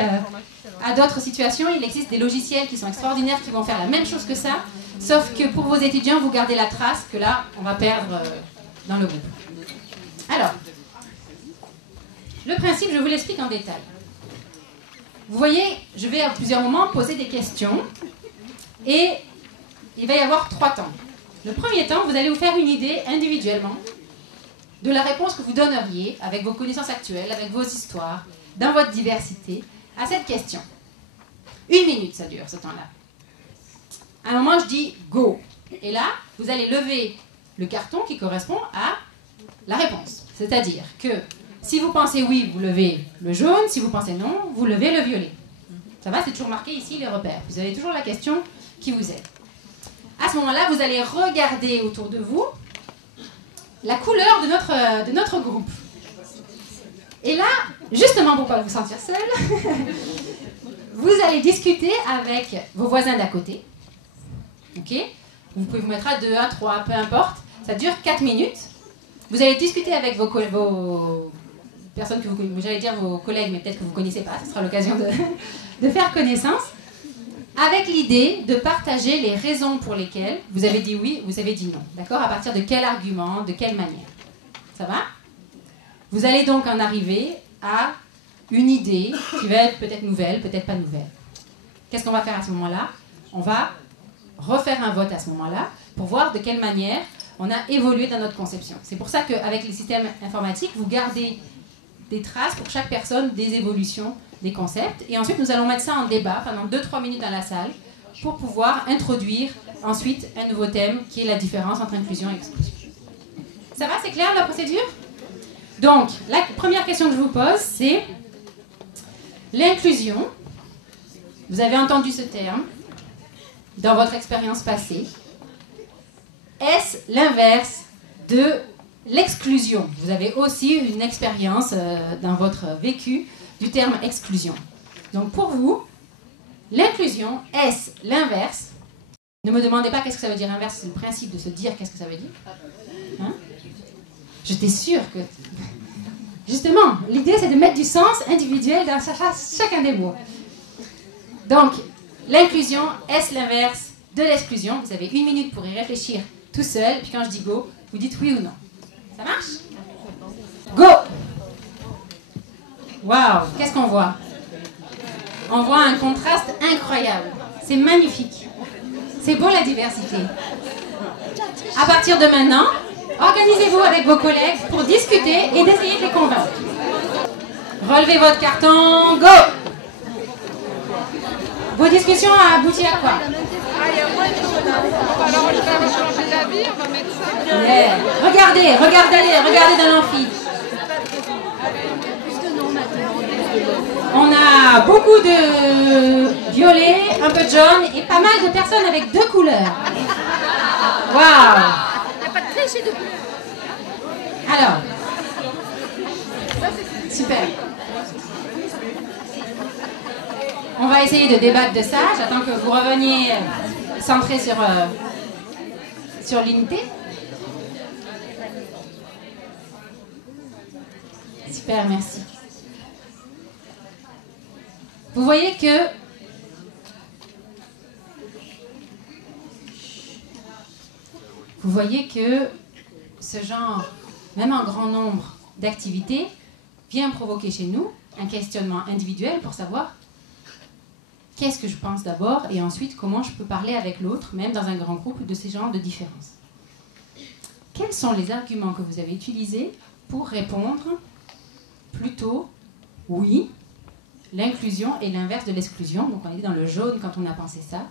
à d'autres situations, il existe des logiciels qui sont extraordinaires, qui vont faire la même chose que ça, sauf que pour vos étudiants, vous gardez la trace que là, on va perdre dans le groupe. Alors, le principe, je vous l'explique en détail. Vous voyez, je vais à plusieurs moments poser des questions et il va y avoir 3 temps. Le premier temps, vous allez vous faire une idée individuellement de la réponse que vous donneriez avec vos connaissances actuelles, avec vos histoires, dans votre diversité, à cette question. 1 minute, ça dure, ce temps-là. À un moment, je dis « go ». Et là, vous allez lever le carton qui correspond à la réponse. C'est-à-dire que si vous pensez oui, vous levez le jaune. Si vous pensez non, vous levez le violet. Ça va, c'est toujours marqué ici les repères. Vous avez toujours la question qui vous aide. À ce moment-là, vous allez regarder autour de vous la couleur de notre groupe. Et là, justement pour ne pas vous sentir seul, vous allez discuter avec vos voisins d'à côté. Ok? Vous pouvez vous mettre à 2, à 3, peu importe. Ça dure 4 minutes. Vous allez discuter avec vos personnes que vous connaissez, j'allais dire vos collègues, mais peut-être que vous ne connaissez pas, ce sera l'occasion de faire connaissance, avec l'idée de partager les raisons pour lesquelles vous avez dit oui, vous avez dit non. D'accord? À partir de quel argument, de quelle manière? Ça va? Vous allez donc en arriver à une idée qui va être peut-être nouvelle, peut-être pas nouvelle. Qu'est-ce qu'on va faire à ce moment-là? On va refaire un vote à ce moment-là pour voir de quelle manière on a évolué dans notre conception. C'est pour ça qu'avec les systèmes informatiques, vous gardez des traces pour chaque personne, des évolutions, des concepts. Et ensuite, nous allons mettre ça en débat pendant 2-3 minutes dans la salle pour pouvoir introduire ensuite un nouveau thème qui est la différence entre inclusion et exclusion. Ça va, c'est clair la procédure? Donc, la première question que je vous pose, c'est l'inclusion. Vous avez entendu ce terme dans votre expérience passée. Est-ce l'inverse de l'exclusion? Vous avez aussi une expérience dans votre vécu du terme exclusion. Donc pour vous, l'inclusion, est-ce l'inverse? Ne me demandez pas qu'est-ce que ça veut dire inverse, c'est le principe de se dire qu'est-ce que ça veut dire. Hein? J'étais sûre que... Justement, l'idée c'est de mettre du sens individuel dans chacun des mots. Donc, l'inclusion, est-ce l'inverse de l'exclusion? Vous avez 1 minute pour y réfléchir tout seul, puis quand je dis go, vous dites oui ou non. Ça marche? Go! Waouh! Qu'est-ce qu'on voit? On voit un contraste incroyable. C'est magnifique. C'est beau la diversité. À partir de maintenant, organisez-vous avec vos collègues pour discuter et d'essayer de les convaincre. Relevez votre carton, go! Vos discussions ont abouti à quoi? Ah, il y a moins de choses. Hein. Alors, je vais changer d'avis, on va mettre ça. Yeah. Regardez dans l'amphi. On a beaucoup de violet, un peu de jaune et pas mal de personnes avec 2 couleurs. Waouh! Il n'y a pas de triche et de couleurs. Alors, super. On va essayer de débattre de ça. J'attends que vous reveniez centrés sur l'unité. Super, merci. Vous voyez que ce genre, même un grand nombre d'activités, vient provoquer chez nous un questionnement individuel pour savoir qu'est-ce que je pense d'abord et ensuite comment je peux parler avec l'autre, même dans un grand groupe, de ces genres de différences. Quels sont les arguments que vous avez utilisés pour répondre plutôt oui, l'inclusion est l'inverse de l'exclusion, donc on est dans le jaune quand on a pensé ça.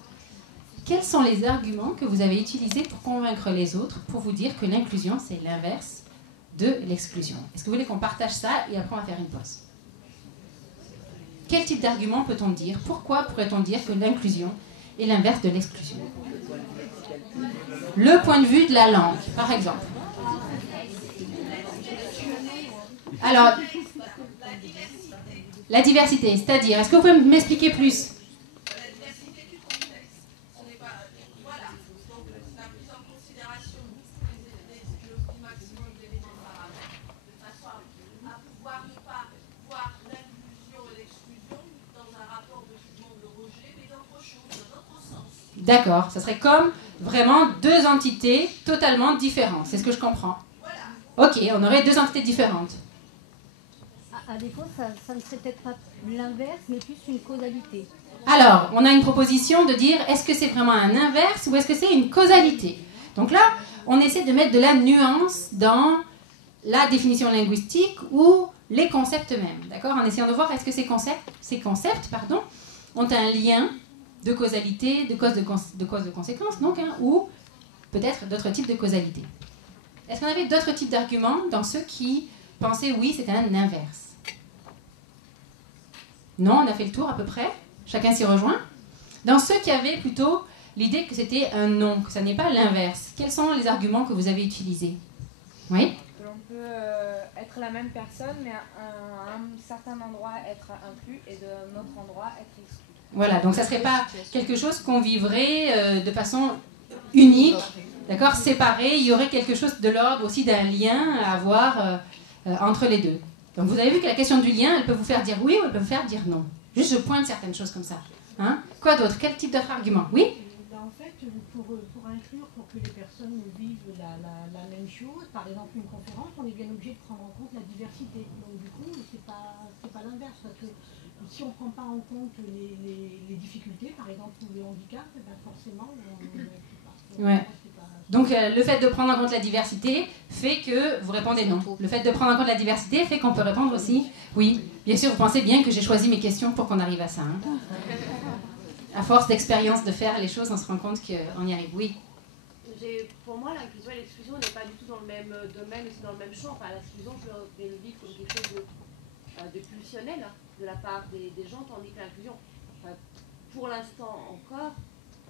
Quels sont les arguments que vous avez utilisés pour convaincre les autres, pour vous dire que l'inclusion, c'est l'inverse de l'exclusion? Est-ce que vous voulez qu'on partage ça et après on va faire une pause? Quel type d'argument peut-on dire? Pourquoi pourrait-on dire que l'inclusion est l'inverse de l'exclusion? Le point de vue de la langue, par exemple. Alors, la diversité, c'est-à-dire, est-ce que vous pouvez m'expliquer plus? D'accord, ça serait comme vraiment 2 entités totalement différentes, c'est ce que je comprends. Ok, on aurait 2 entités différentes. À défaut, ça ne serait peut-être pas l'inverse, mais plus une causalité. Alors, on a une proposition de dire, est-ce que c'est vraiment un inverse ou est-ce que c'est une causalité? Donc là, on essaie de mettre de la nuance dans la définition linguistique ou les concepts eux-mêmes, d'accord? En essayant de voir, est-ce que ces concepts ont un lien de causalité, de cause de conséquence, donc, hein, ou peut-être d'autres types de causalité. Est-ce qu'on avait d'autres types d'arguments dans ceux qui pensaient oui, c'était un inverse? Non, on a fait le tour à peu près. Chacun s'y rejoint. Dans ceux qui avaient plutôt l'idée que c'était un non, que ça n'est pas l'inverse, quels sont les arguments que vous avez utilisés? Oui? On peut être la même personne, mais à un certain endroit être inclus et d'un autre endroit être exclu. Voilà, donc ça ne serait pas quelque chose qu'on vivrait de façon unique, d'accord, séparé. Il y aurait quelque chose de l'ordre aussi d'un lien à avoir entre les deux. Donc vous avez vu que la question du lien, elle peut vous faire dire oui ou elle peut vous faire dire non. Juste je pointe certaines choses comme ça. Hein? Quoi d'autre? Quel type d'autre argument? Oui? En fait, pour inclure, pour que les personnes vivent la même chose, par exemple une conférence, on est bien obligé de prendre en compte la diversité. Donc du coup, c'est pas l'inverse. Parce que si on ne prend pas en compte les difficultés, par exemple, ou le handicap, ben forcément, on n'inclut pas. Ouais. Donc le fait de prendre en compte la diversité fait que vous répondez non. Le fait de prendre en compte la diversité fait qu'on peut répondre aussi oui. Bien sûr, vous pensez bien que j'ai choisi mes questions pour qu'on arrive à ça. Hein. À force d'expérience de faire les choses, on se rend compte qu'on y arrive. Oui. Pour moi, l'inclusion et l'exclusion n'est pas du tout dans le même domaine, c'est dans le même champ. Enfin, l'exclusion, je vais le vivre comme quelque chose de pulsionnel hein, de la part des gens, tandis que l'inclusion, pour l'instant encore,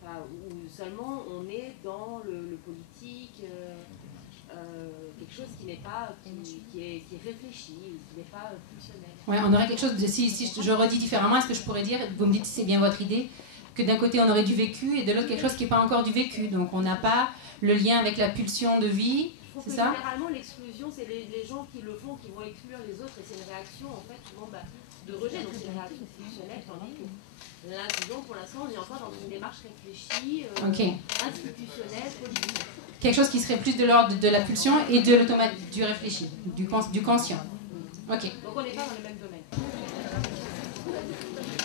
où seulement on est dans le politique, quelque chose qui n'est pas, qui est réfléchi, qui n'est pas pulsionnel. Ouais, on aurait quelque chose de, si je redis différemment, est-ce que je pourrais dire, vous me dites si c'est bien votre idée, que d'un côté on aurait du vécu et de l'autre quelque chose qui n'est pas encore du vécu, donc on n'a pas le lien avec la pulsion de vie, c'est ça? Généralement l'exclusion c'est les gens qui le font, qui vont exclure les autres et c'est une réaction en fait souvent de rejet, donc c'est une réaction pulsionnelle, tandis que l'inclusion pour l'instant on est encore dans une démarche réfléchie, institutionnelle, politique. Quelque chose qui serait plus de l'ordre de la pulsion et de l'automate, du réfléchi, du conscient. Ok. Donc on n'est pas dans le même domaine.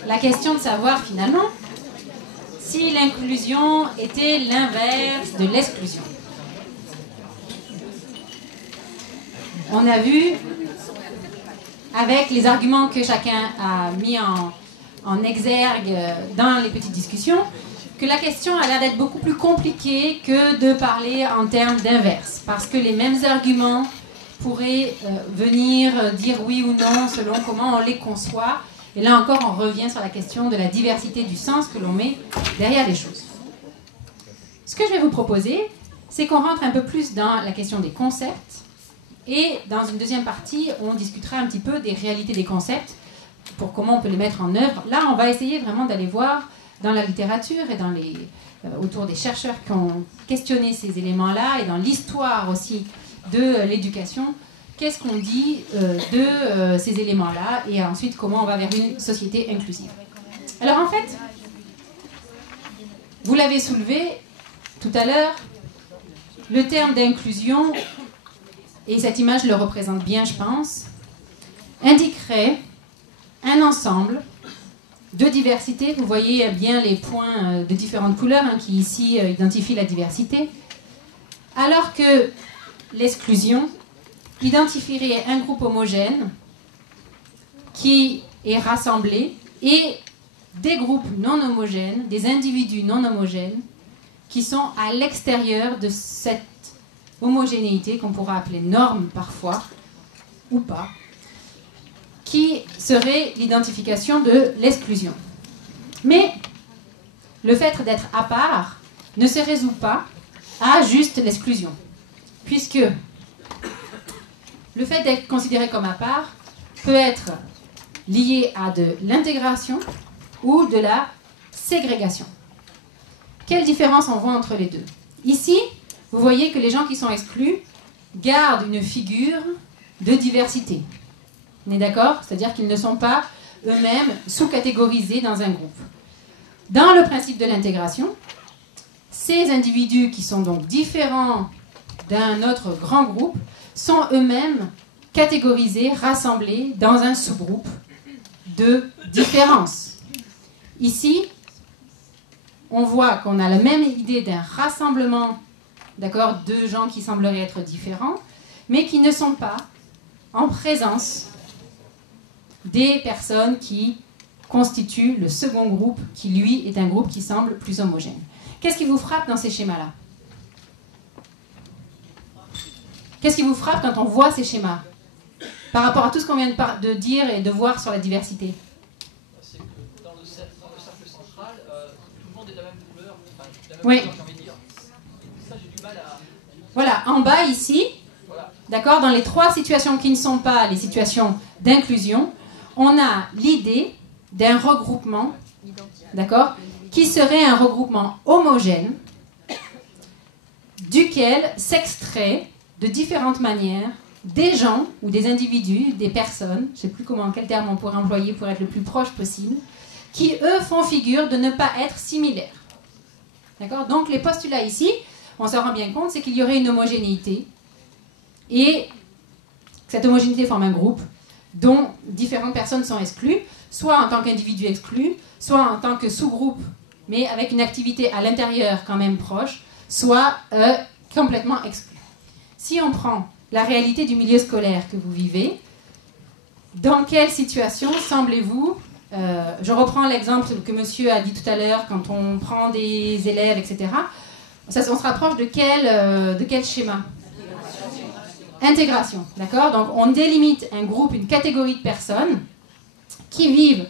La question de savoir finalement si l'inclusion était l'inverse de l'exclusion. On a vu, avec les arguments que chacun a mis en exergue dans les petites discussions, que la question a l'air d'être beaucoup plus compliquée que de parler en termes d'inverse, parce que les mêmes arguments pourraient venir dire oui ou non selon comment on les conçoit. Et là encore, on revient sur la question de la diversité du sens que l'on met derrière les choses. Ce que je vais vous proposer, c'est qu'on rentre un peu plus dans la question des concepts, et dans une deuxième partie, on discutera un petit peu des réalités des concepts, pour comment on peut les mettre en œuvre. Là, on va essayer vraiment d'aller voir dans la littérature et dans autour des chercheurs qui ont questionné ces éléments-là, et dans l'histoire aussi de l'éducation, qu'est-ce qu'on dit de ces éléments-là, et ensuite comment on va vers une société inclusive. Alors en fait, vous l'avez soulevé tout à l'heure, le terme d'inclusion, et cette image le représente bien, je pense, indiquerait un ensemble de diversité. Vous voyez bien les points de différentes couleurs qui ici identifient la diversité, alors que l'exclusion identifierait un groupe homogène qui est rassemblé et des groupes non homogènes, des individus non homogènes qui sont à l'extérieur de cette homogénéité qu'on pourra appeler norme parfois, ou pas, qui serait l'identification de l'exclusion. Mais le fait d'être à part ne se résout pas à juste l'exclusion, puisque le fait d'être considéré comme à part peut être lié à de l'intégration ou de la ségrégation. Quelle différence on voit entre les deux? Ici, vous voyez que les gens qui sont exclus gardent une figure de diversité. On est d'accord? C'est-à-dire qu'ils ne sont pas eux-mêmes sous-catégorisés dans un groupe. Dans le principe de l'intégration, ces individus qui sont donc différents d'un autre grand groupe sont eux-mêmes catégorisés, rassemblés dans un sous-groupe de différence. Ici, on voit qu'on a la même idée d'un rassemblement, d'accord, de gens qui sembleraient être différents, mais qui ne sont pas en présence des personnes qui constituent le second groupe, qui lui est un groupe qui semble plus homogène. Qu'est-ce qui vous frappe dans ces schémas-là? Qu'est-ce qui vous frappe quand on voit ces schémas par rapport à tout ce qu'on vient de dire et de voir sur la diversité? C'est que dans le cercle central, tout le monde est de la même couleur, enfin, de la même oui. couleur, j'ai envie de dire. Ça, j'ai du mal à... Voilà, en bas ici, voilà. D'accord, dans les trois situations qui ne sont pas les situations d'inclusion, on a l'idée d'un regroupement, d'accord, qui serait un regroupement homogène, duquel s'extrait de différentes manières des gens ou des individus, des personnes, je ne sais plus quel terme on pourrait employer pour être le plus proche possible, qui eux font figure de ne pas être similaires. D'accord? Donc les postulats ici, on s'en rend bien compte, c'est qu'il y aurait une homogénéité, et cette homogénéité forme un groupe dont différentes personnes sont exclues, soit en tant qu'individu exclu, soit en tant que sous-groupe, mais avec une activité à l'intérieur quand même proche, soit complètement exclu. Si on prend la réalité du milieu scolaire que vous vivez, dans quelle situation semblez-vous, je reprends l'exemple que monsieur a dit tout à l'heure, quand on prend des élèves, etc., on se rapproche de quel schéma? Intégration, d'accord? Donc on délimite un groupe, une catégorie de personnes qui vivent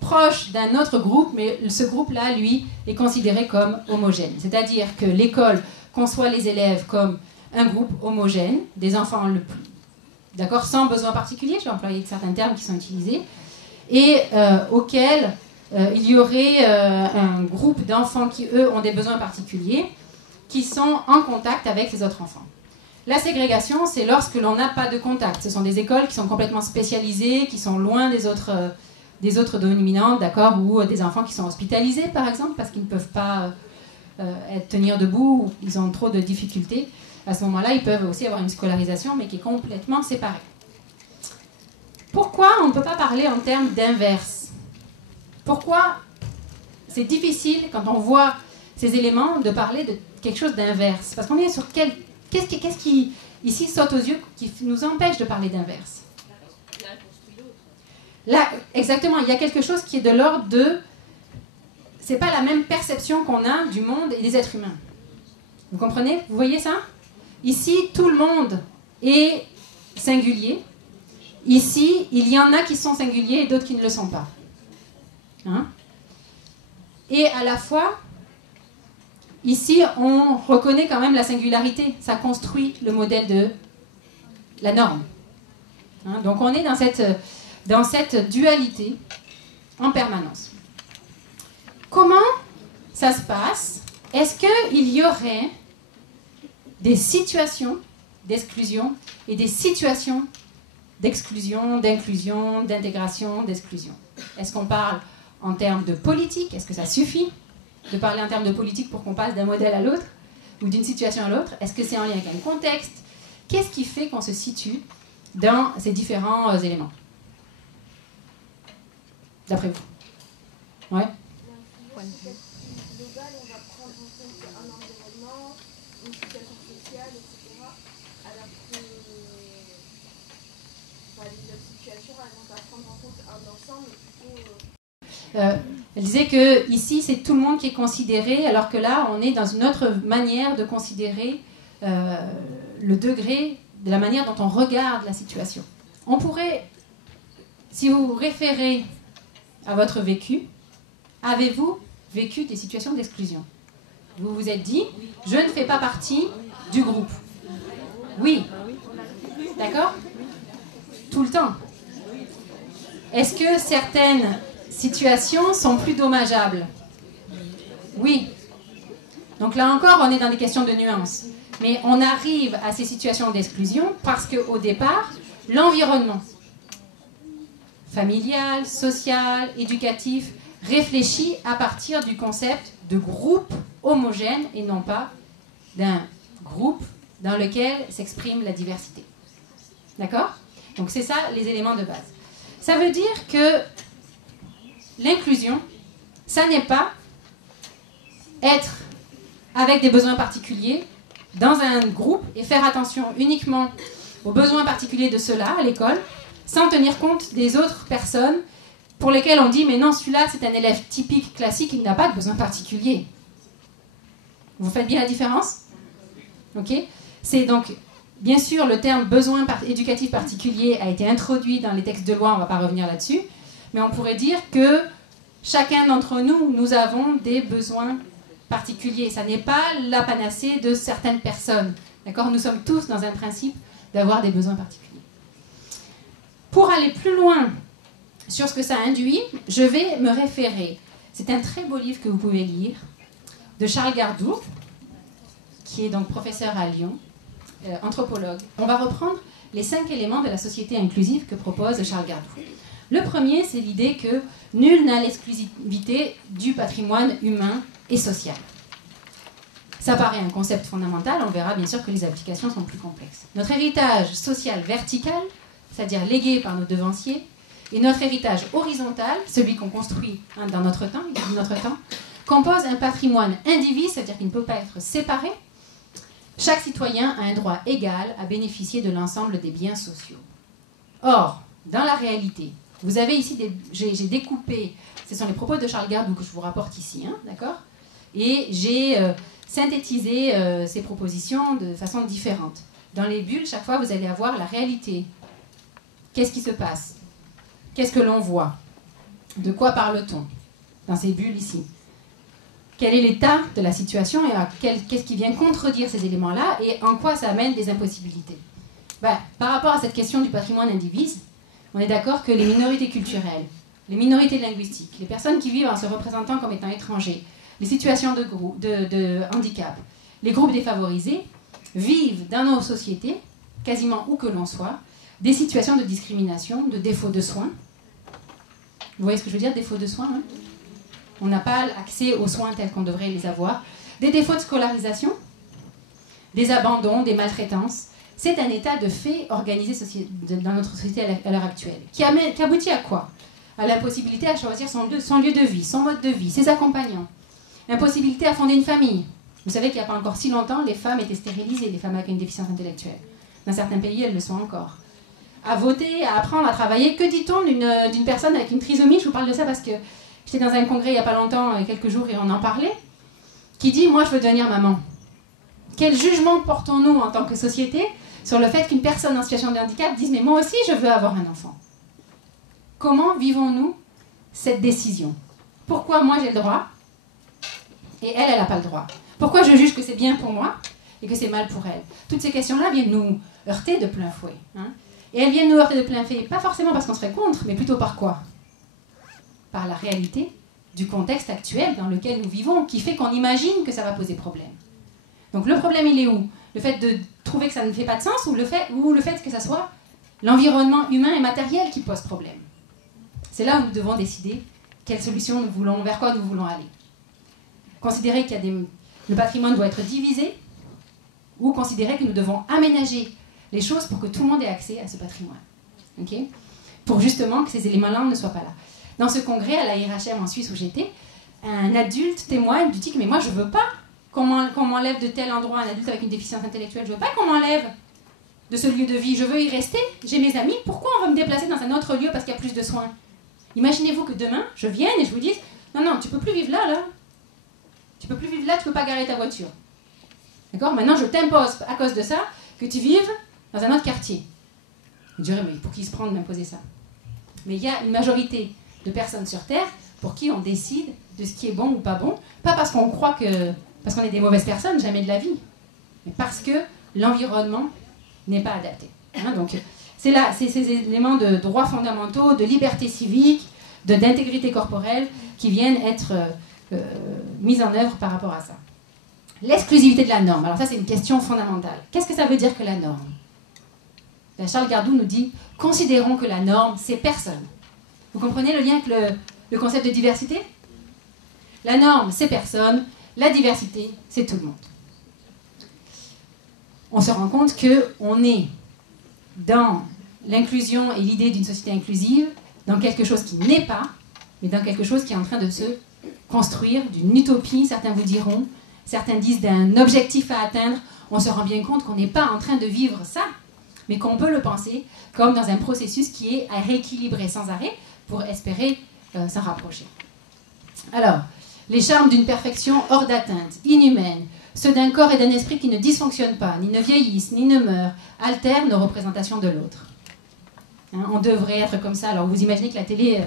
proche d'un autre groupe, mais ce groupe-là, lui, est considéré comme homogène. C'est-à-dire que l'école conçoit les élèves comme un groupe homogène, des enfants d'accord, sans besoin particulier, je vais employer certains termes qui sont utilisés, et auquel il y aurait un groupe d'enfants qui, eux, ont des besoins particuliers, qui sont en contact avec les autres enfants. La ségrégation, c'est lorsque l'on n'a pas de contact. Ce sont des écoles qui sont complètement spécialisées, qui sont loin des autres dominantes, d'accord, ou des enfants qui sont hospitalisés, par exemple, parce qu'ils ne peuvent pas tenir debout, ou ils ont trop de difficultés. À ce moment-là, ils peuvent aussi avoir une scolarisation, mais qui est complètement séparée. Pourquoi on ne peut pas parler en termes d'inverse? Pourquoi c'est difficile, quand on voit ces éléments, de parler de quelque chose d'inverse? Parce qu'on est sur qu'est-ce qui, ici, saute aux yeux, qui nous empêche de parler d'inverse? Là, exactement, il y a quelque chose qui est de l'ordre de c'est pas la même perception qu'on a du monde et des êtres humains. Vous comprenez? Vous voyez ça? Ici, tout le monde est singulier. Ici, il y en a qui sont singuliers et d'autres qui ne le sont pas. Hein? Et à la fois, ici, on reconnaît quand même la singularité. Ça construit le modèle de la norme. Hein? Donc on est dans cette dualité en permanence. Comment ça se passe? Est-ce qu'il y aurait des situations d'exclusion et des situations d'exclusion, d'inclusion, d'intégration, d'exclusion? Est-ce qu'on parle en termes de politique? Est-ce que ça suffit de parler en termes de politique pour qu'on passe d'un modèle à l'autre ou d'une situation à l'autre? Est-ce que c'est en lien avec un contexte? Qu'est-ce qui fait qu'on se situe dans ces différents éléments? D'après vous? Ouais. Global, on va prendre en compte un environnement, une situation sociale, etc. Alors que les autres situations, elles vont pas prendre en compte un ensemble plutôt. Elle disait que ici c'est tout le monde qui est considéré, alors que là on est dans une autre manière de considérer le degré de la manière dont on regarde la situation. On pourrait, si vous vous référez à votre vécu, avez-vous vécu des situations d'exclusion? Vous vous êtes dit, je ne fais pas partie du groupe. Oui. D'accord? Tout le temps. Est-ce que certaines situations sont plus dommageables? Oui. Donc là encore, on est dans des questions de nuances. Mais on arrive à ces situations d'exclusion parce qu'au départ, l'environnement familial, social, éducatif réfléchit à partir du concept de groupe homogène et non pas d'un groupe dans lequel s'exprime la diversité. D'accord? Donc c'est ça les éléments de base. Ça veut dire que l'inclusion, ça n'est pas être avec des besoins particuliers dans un groupe et faire attention uniquement aux besoins particuliers de ceux-là à l'école, sans tenir compte des autres personnes pour lesquelles on dit mais non, celui-là c'est un élève typique, classique, il n'a pas de besoins particuliers. Vous faites bien la différence? Ok? C'est donc, bien sûr, le terme besoin éducatif particulier a été introduit dans les textes de loi, on ne va pas revenir là-dessus, mais on pourrait dire que chacun d'entre nous, nous avons des besoins particulier. Ça n'est pas la panacée de certaines personnes. D'accord? Nous sommes tous dans un principe d'avoir des besoins particuliers. Pour aller plus loin sur ce que ça induit, je vais me référer. C'est un très beau livre que vous pouvez lire de Charles Gardou, qui est donc professeur à Lyon, anthropologue. On va reprendre les 5 éléments de la société inclusive que propose Charles Gardou. Le premier, c'est l'idée que nul n'a l'exclusivité du patrimoine humain et social. Ça paraît un concept fondamental, on verra bien sûr que les applications sont plus complexes. Notre héritage social vertical, c'est-à-dire légué par nos devanciers, et notre héritage horizontal, celui qu'on construit dans notre temps, compose un patrimoine indivisible, c'est-à-dire qu'il ne peut pas être séparé. Chaque citoyen a un droit égal à bénéficier de l'ensemble des biens sociaux. Or, dans la réalité, vous avez ici, j'ai découpé, ce sont les propos de Charles Gardou que je vous rapporte ici, hein, d'accord? Et j'ai synthétisé ces propositions de façon différente. Dans les bulles, chaque fois, vous allez avoir la réalité. Qu'est-ce qui se passe? Qu'est-ce que l'on voit? De quoi parle-t-on dans ces bulles ici? Quel est l'état de la situation et qu'est-ce qui vient contredire ces éléments-là et en quoi ça amène des impossibilités? Par rapport à cette question du patrimoine indivisible, on est d'accord que les minorités culturelles, les minorités linguistiques, les personnes qui vivent en se représentant comme étant étrangers, les situations de handicap, les groupes défavorisés, vivent dans nos sociétés, quasiment où que l'on soit, des situations de discrimination, de défaut de soins. Vous voyez ce que je veux dire, défaut de soins, hein? On n'a pas accès aux soins tels qu'on devrait les avoir. Des défauts de scolarisation, des abandons, des maltraitances. C'est un état de fait organisé dans notre société à l'heure actuelle. Qui aboutit à quoi? À l'impossibilité à choisir son lieu de vie, son mode de vie, ses accompagnants. L'impossibilité à fonder une famille. Vous savez qu'il n'y a pas encore si longtemps, les femmes étaient stérilisées, les femmes avec une déficience intellectuelle. Dans certains pays, elles le sont encore. À voter, à apprendre, à travailler. Que dit-on d'une personne avec une trisomie? Je vous parle de ça parce que J'étais dans un congrès il n'y a pas longtemps, il y a quelques jours, et on en parlait, qui dit « Moi, je veux devenir maman ». Quel jugement portons-nous en tant que société sur le fait qu'une personne en situation de handicap dise « Mais moi aussi, je veux avoir un enfant ». Comment vivons-nous cette décision? Pourquoi moi, j'ai le droit et elle n'a pas le droit? Pourquoi je juge que c'est bien pour moi et que c'est mal pour elle? Toutes ces questions-là viennent nous heurter de plein fouet. Hein. Et elles viennent nous heurter de plein fouet, pas forcément parce qu'on serait contre, mais plutôt par quoi? Par la réalité du contexte actuel dans lequel nous vivons, qui fait qu'on imagine que ça va poser problème. Donc le problème, il est où? Le fait de trouver que ça ne fait pas de sens ou le fait que ça soit l'environnement humain et matériel qui pose problème? C'est là où nous devons décider quelle solution nous voulons, vers quoi nous voulons aller. Considérer qu'il y a le patrimoine doit être divisé, ou considérer que nous devons aménager les choses pour que tout le monde ait accès à ce patrimoine. Okay? Pour justement que ces éléments-là ne soient pas là. Dans ce congrès, à la IRHM en Suisse où j'étais, un adulte témoigne du dit « Mais moi, je ne veux pas qu'on m'enlève de tel endroit, un adulte avec une déficience intellectuelle, je ne veux pas qu'on m'enlève de ce lieu de vie, je veux y rester, j'ai mes amis, pourquoi on va me déplacer dans un autre lieu parce qu'il y a plus de soins ?» Imaginez-vous que demain, je vienne et je vous dise « Non, tu ne peux plus vivre là. Tu ne peux plus vivre là, tu ne peux pas garer ta voiture. D'accord? Maintenant, je t'impose, à cause de ça, que tu vives dans un autre quartier. » Je dirais « Mais pour qui se prend de m'imposer ça ?» Mais il y a une majorité de personnes sur Terre pour qui on décide de ce qui est bon ou pas bon, pas parce qu'on croit que... parce qu'on est des mauvaises personnes, jamais de la vie, mais parce que l'environnement n'est pas adapté. Hein, donc, c'est là, c'est ces éléments de droits fondamentaux, de liberté civique, d'intégrité corporelle qui viennent être mis en œuvre par rapport à ça. L'exclusivité de la norme. Alors ça, c'est une question fondamentale. Qu'est-ce que ça veut dire que la norme? Là, Charles Gardou nous dit « Considérons que la norme, c'est personne ». Vous comprenez le lien avec le concept de diversité? La norme, c'est personne. La diversité, c'est tout le monde. On se rend compte qu'on est dans l'inclusion et l'idée d'une société inclusive, dans quelque chose qui n'est pas, mais dans quelque chose qui est en train de se construire, d'une utopie, certains vous diront, certains disent d'un objectif à atteindre. On se rend bien compte qu'on n'est pas en train de vivre ça, mais qu'on peut le penser comme dans un processus qui est à rééquilibrer sans arrêt pour espérer s'en rapprocher. Alors, les charmes d'une perfection hors d'atteinte, inhumaine, ceux d'un corps et d'un esprit qui ne dysfonctionnent pas, ni ne vieillissent, ni ne meurent, altèrent nos représentations de l'autre. Hein, on devrait être comme ça. Alors vous imaginez que la télé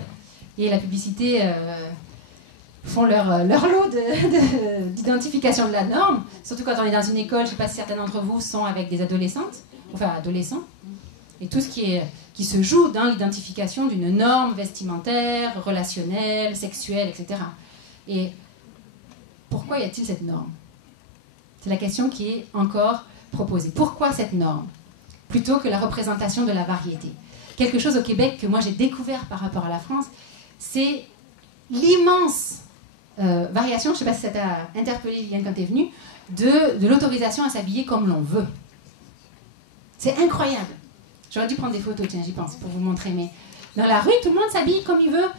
et la publicité font leur lot d'identification de la norme, surtout quand on est dans une école, je ne sais pas si certains d'entre vous sont avec des adolescentes, enfin adolescents, et tout ce qui se joue dans l'identification d'une norme vestimentaire, relationnelle, sexuelle, etc. Et pourquoi y a-t-il cette norme? C'est la question qui est encore proposée. Pourquoi cette norme plutôt que la représentation de la variété? Quelque chose au Québec que moi j'ai découvert par rapport à la France, c'est l'immense variation, je ne sais pas si ça t'a interpellé Liliane quand tu es venue, de l'autorisation à s'habiller comme l'on veut. C'est incroyable. J'aurais dû prendre des photos, tiens, j'y pense, pour vous montrer. Mais dans la rue, tout le monde s'habille comme il veut,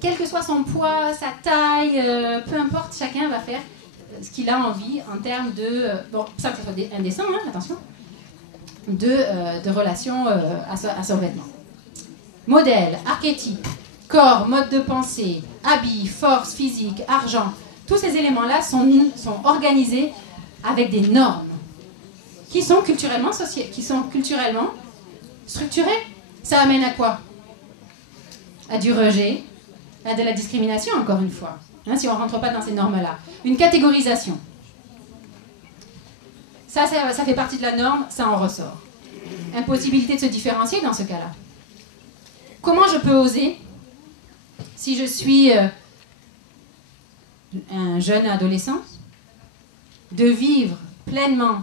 quel que soit son poids, sa taille, peu importe, chacun va faire ce qu'il a envie en termes de... bon, sans que ce soit indécent, hein, attention, de relation à son vêtement. Modèle, archétype, corps, mode de pensée, habits, force physique, argent, tous ces éléments-là sont organisés avec des normes qui sont culturellement structurées. Ça amène à quoi? À du rejet, à de la discrimination, encore une fois, hein, si on ne rentre pas dans ces normes-là. Une catégorisation. Ça fait partie de la norme, ça en ressort. Impossibilité de se différencier dans ce cas-là. Comment je peux oser, si je suis un jeune adolescent, de vivre pleinement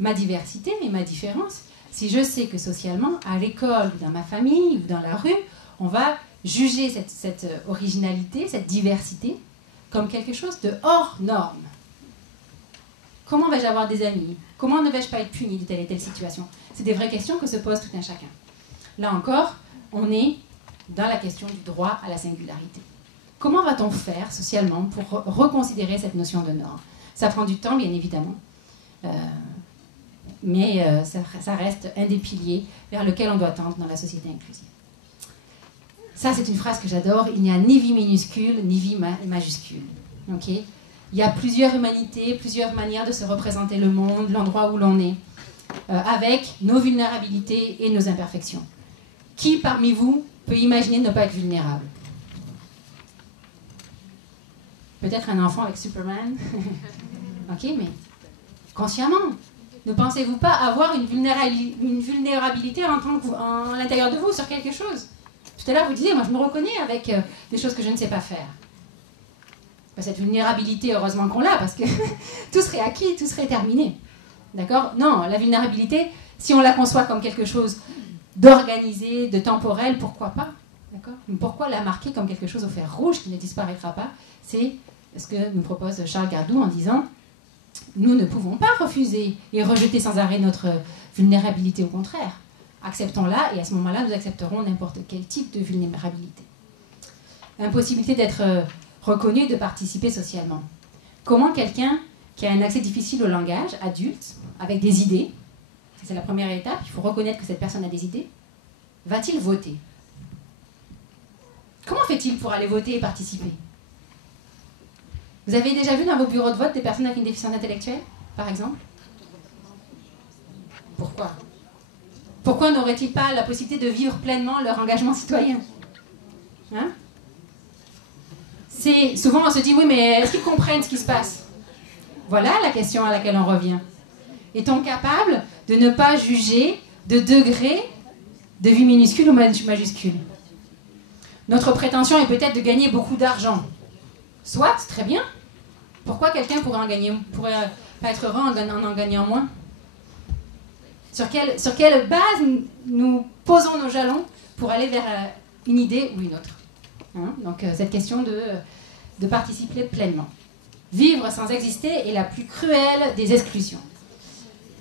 ma diversité et ma différence, si je sais que socialement, à l'école, dans ma famille ou dans la rue, on va juger cette originalité, cette diversité, comme quelque chose de hors norme. Comment vais-je avoir des amis? Comment ne vais-je pas être puni de telle et telle situation? C'est des vraies questions que se pose tout un chacun. Là encore, on est dans la question du droit à la singularité. Comment va-t-on faire socialement pour reconsidérer cette notion de norme? Ça prend du temps, bien évidemment, mais ça reste un des piliers vers lequel on doit tendre dans la société inclusive. Ça, c'est une phrase que j'adore. Il n'y a ni vie minuscule, ni vie majuscule. Okay? Il y a plusieurs humanités, plusieurs manières de se représenter le monde, l'endroit où l'on est, avec nos vulnérabilités et nos imperfections. Qui parmi vous peut imaginer ne pas être vulnérable? Peut-être un enfant avec Superman. Ok, mais consciemment. Ne pensez-vous pas avoir une vulnérabilité à l'intérieur de vous sur quelque chose? Tout à l'heure, vous disiez, moi je me reconnais avec des choses que je ne sais pas faire. Cette vulnérabilité, heureusement qu'on l'a, parce que tout serait acquis, tout serait terminé. D'accord? Non, la vulnérabilité, si on la conçoit comme quelque chose d'organisé, de temporel, pourquoi pas? D'accord? Pourquoi la marquer comme quelque chose au fer rouge qui ne disparaîtra pas? C'est ce que nous propose Charles Gardou en disant nous ne pouvons pas refuser et rejeter sans arrêt notre vulnérabilité, au contraire. Acceptons-la et à ce moment-là, nous accepterons n'importe quel type de vulnérabilité. Impossibilité d'être reconnu et de participer socialement. Comment quelqu'un qui a un accès difficile au langage, adulte, avec des idées, c'est la première étape, il faut reconnaître que cette personne a des idées, va-t-il voter? Comment fait-il pour aller voter et participer? Vous avez déjà vu dans vos bureaux de vote des personnes avec une déficience intellectuelle, par exemple? Pourquoi? Pourquoi n'auraient-ils pas la possibilité de vivre pleinement leur engagement citoyen? Hein? Souvent on se dit, oui, mais est-ce qu'ils comprennent ce qui se passe? Voilà la question à laquelle on revient. Est-on capable de ne pas juger de degré de vie minuscule ou majuscule? Notre prétention est peut-être de gagner beaucoup d'argent. Soit, très bien. Pourquoi quelqu'un pourrait pas être heureux en gagnant moins? Sur quelle base nous posons nos jalons pour aller vers une idée ou une autre? Hein? Donc cette question de participer pleinement. Vivre sans exister est la plus cruelle des exclusions.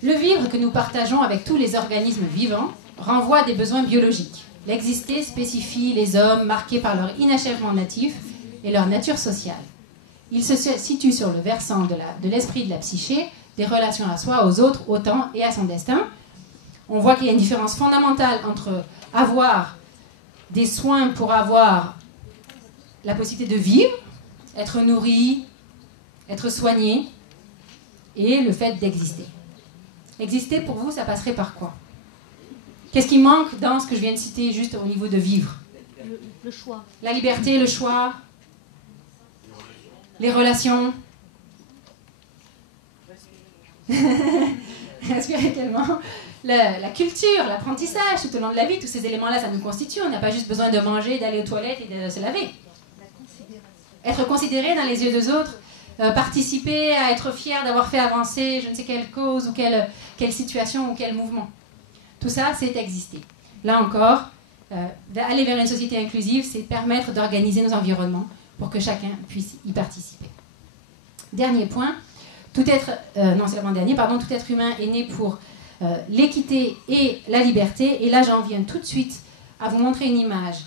Le vivre que nous partageons avec tous les organismes vivants renvoie à des besoins biologiques. L'exister spécifie les hommes marqués par leur inachèvement natif et leur nature sociale. Il se situe sur le versant de l'esprit de la psyché, des relations à soi, aux autres, au temps et à son destin. On voit qu'il y a une différence fondamentale entre avoir des soins pour avoir la possibilité de vivre, être nourri, être soigné, et le fait d'exister. Exister, pour vous, ça passerait par quoi? Qu'est-ce qui manque dans ce que je viens de citer, juste au niveau de vivre? Le choix. La liberté, le choix, les relations. Respirer également. La culture, l'apprentissage tout au long de la vie, tous ces éléments-là, ça nous constitue. On n'a pas juste besoin de manger, d'aller aux toilettes et de se laver. Être considéré dans les yeux des autres, participer à être fier d'avoir fait avancer je ne sais quelle cause ou quelle situation ou quel mouvement. Tout ça, c'est exister. Là encore, aller vers une société inclusive, c'est permettre d'organiser nos environnements pour que chacun puisse y participer. Dernier point, tout être humain est né pour l'équité et la liberté. Et là, j'en viens tout de suite à vous montrer une image,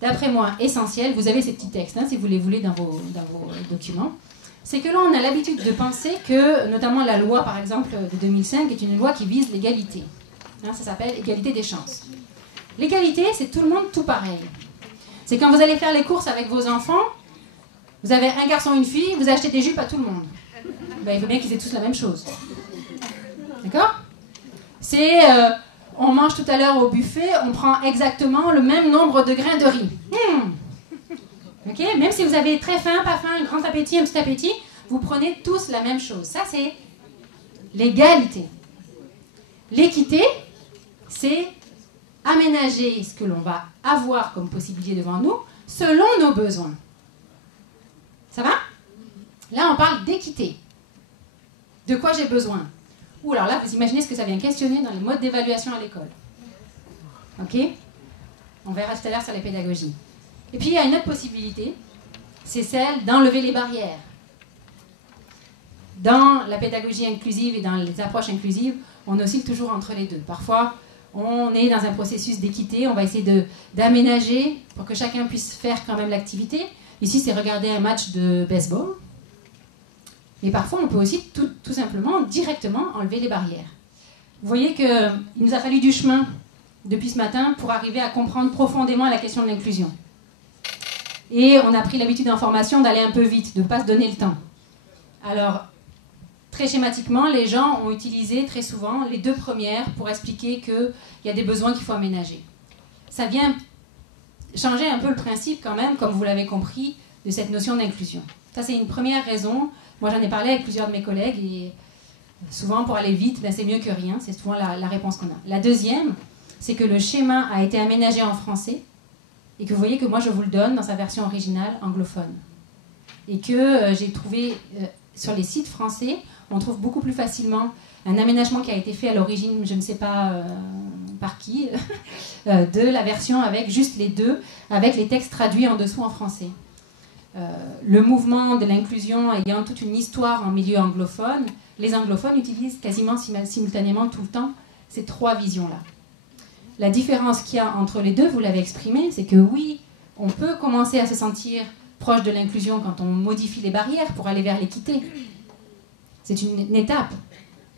d'après moi, essentielle. Vous avez ces petits textes, hein, si vous les voulez, dans vos documents. C'est que là, on a l'habitude de penser que, notamment la loi, par exemple, de 2005, est une loi qui vise l'égalité. Hein, ça s'appelle égalité des chances. L'égalité, c'est tout le monde tout pareil. C'est quand vous allez faire les courses avec vos enfants, vous avez un garçon, une fille, vous achetez des jupes à tout le monde. Ben, il faut bien qu'ils aient tous la même chose. D'accord? C'est, on mange tout à l'heure au buffet, on prend exactement le même nombre de grains de riz. Ok? Même si vous avez très faim, pas faim, un grand appétit, un petit appétit, vous prenez tous la même chose. Ça, c'est l'égalité. L'équité, c'est aménager ce que l'on va avoir comme possibilité devant nous selon nos besoins. Ça va? Là, on parle d'équité. De quoi j'ai besoin? Ou alors là, vous imaginez ce que ça vient questionner dans les modes d'évaluation à l'école. Ok? On verra tout à l'heure sur les pédagogies. Et puis, il y a une autre possibilité, c'est celle d'enlever les barrières. Dans la pédagogie inclusive et dans les approches inclusives, on oscille toujours entre les deux. Parfois, on est dans un processus d'équité, on va essayer d'aménager pour que chacun puisse faire quand même l'activité. Ici, c'est regarder un match de baseball. Mais parfois, on peut aussi tout simplement, directement, enlever les barrières. Vous voyez qu'il nous a fallu du chemin depuis ce matin pour arriver à comprendre profondément la question de l'inclusion. Et on a pris l'habitude en formation d'aller un peu vite, de ne pas se donner le temps. Alors, très schématiquement, les gens ont utilisé très souvent les 2 premières pour expliquer qu'il y a des besoins qu'il faut aménager. Ça vient changer un peu le principe quand même, comme vous l'avez compris, de cette notion d'inclusion. Ça, c'est une première raison. Moi, j'en ai parlé avec plusieurs de mes collègues et souvent, pour aller vite, ben, c'est mieux que rien. C'est souvent la réponse qu'on a. La deuxième, c'est que le schéma a été aménagé en français et que vous voyez que moi, je vous le donne dans sa version originale anglophone. Et que j'ai trouvé, sur les sites français, on trouve beaucoup plus facilement un aménagement qui a été fait à l'origine, je ne sais pas par qui, de la version avec juste les 2, avec les textes traduits en dessous en français. Le mouvement de l'inclusion ayant toute une histoire en milieu anglophone, les anglophones utilisent quasiment simultanément tout le temps ces 3 visions-là. La différence qu'il y a entre les 2, vous l'avez exprimé, c'est que oui, on peut commencer à se sentir proche de l'inclusion quand on modifie les barrières pour aller vers l'équité. C'est une étape.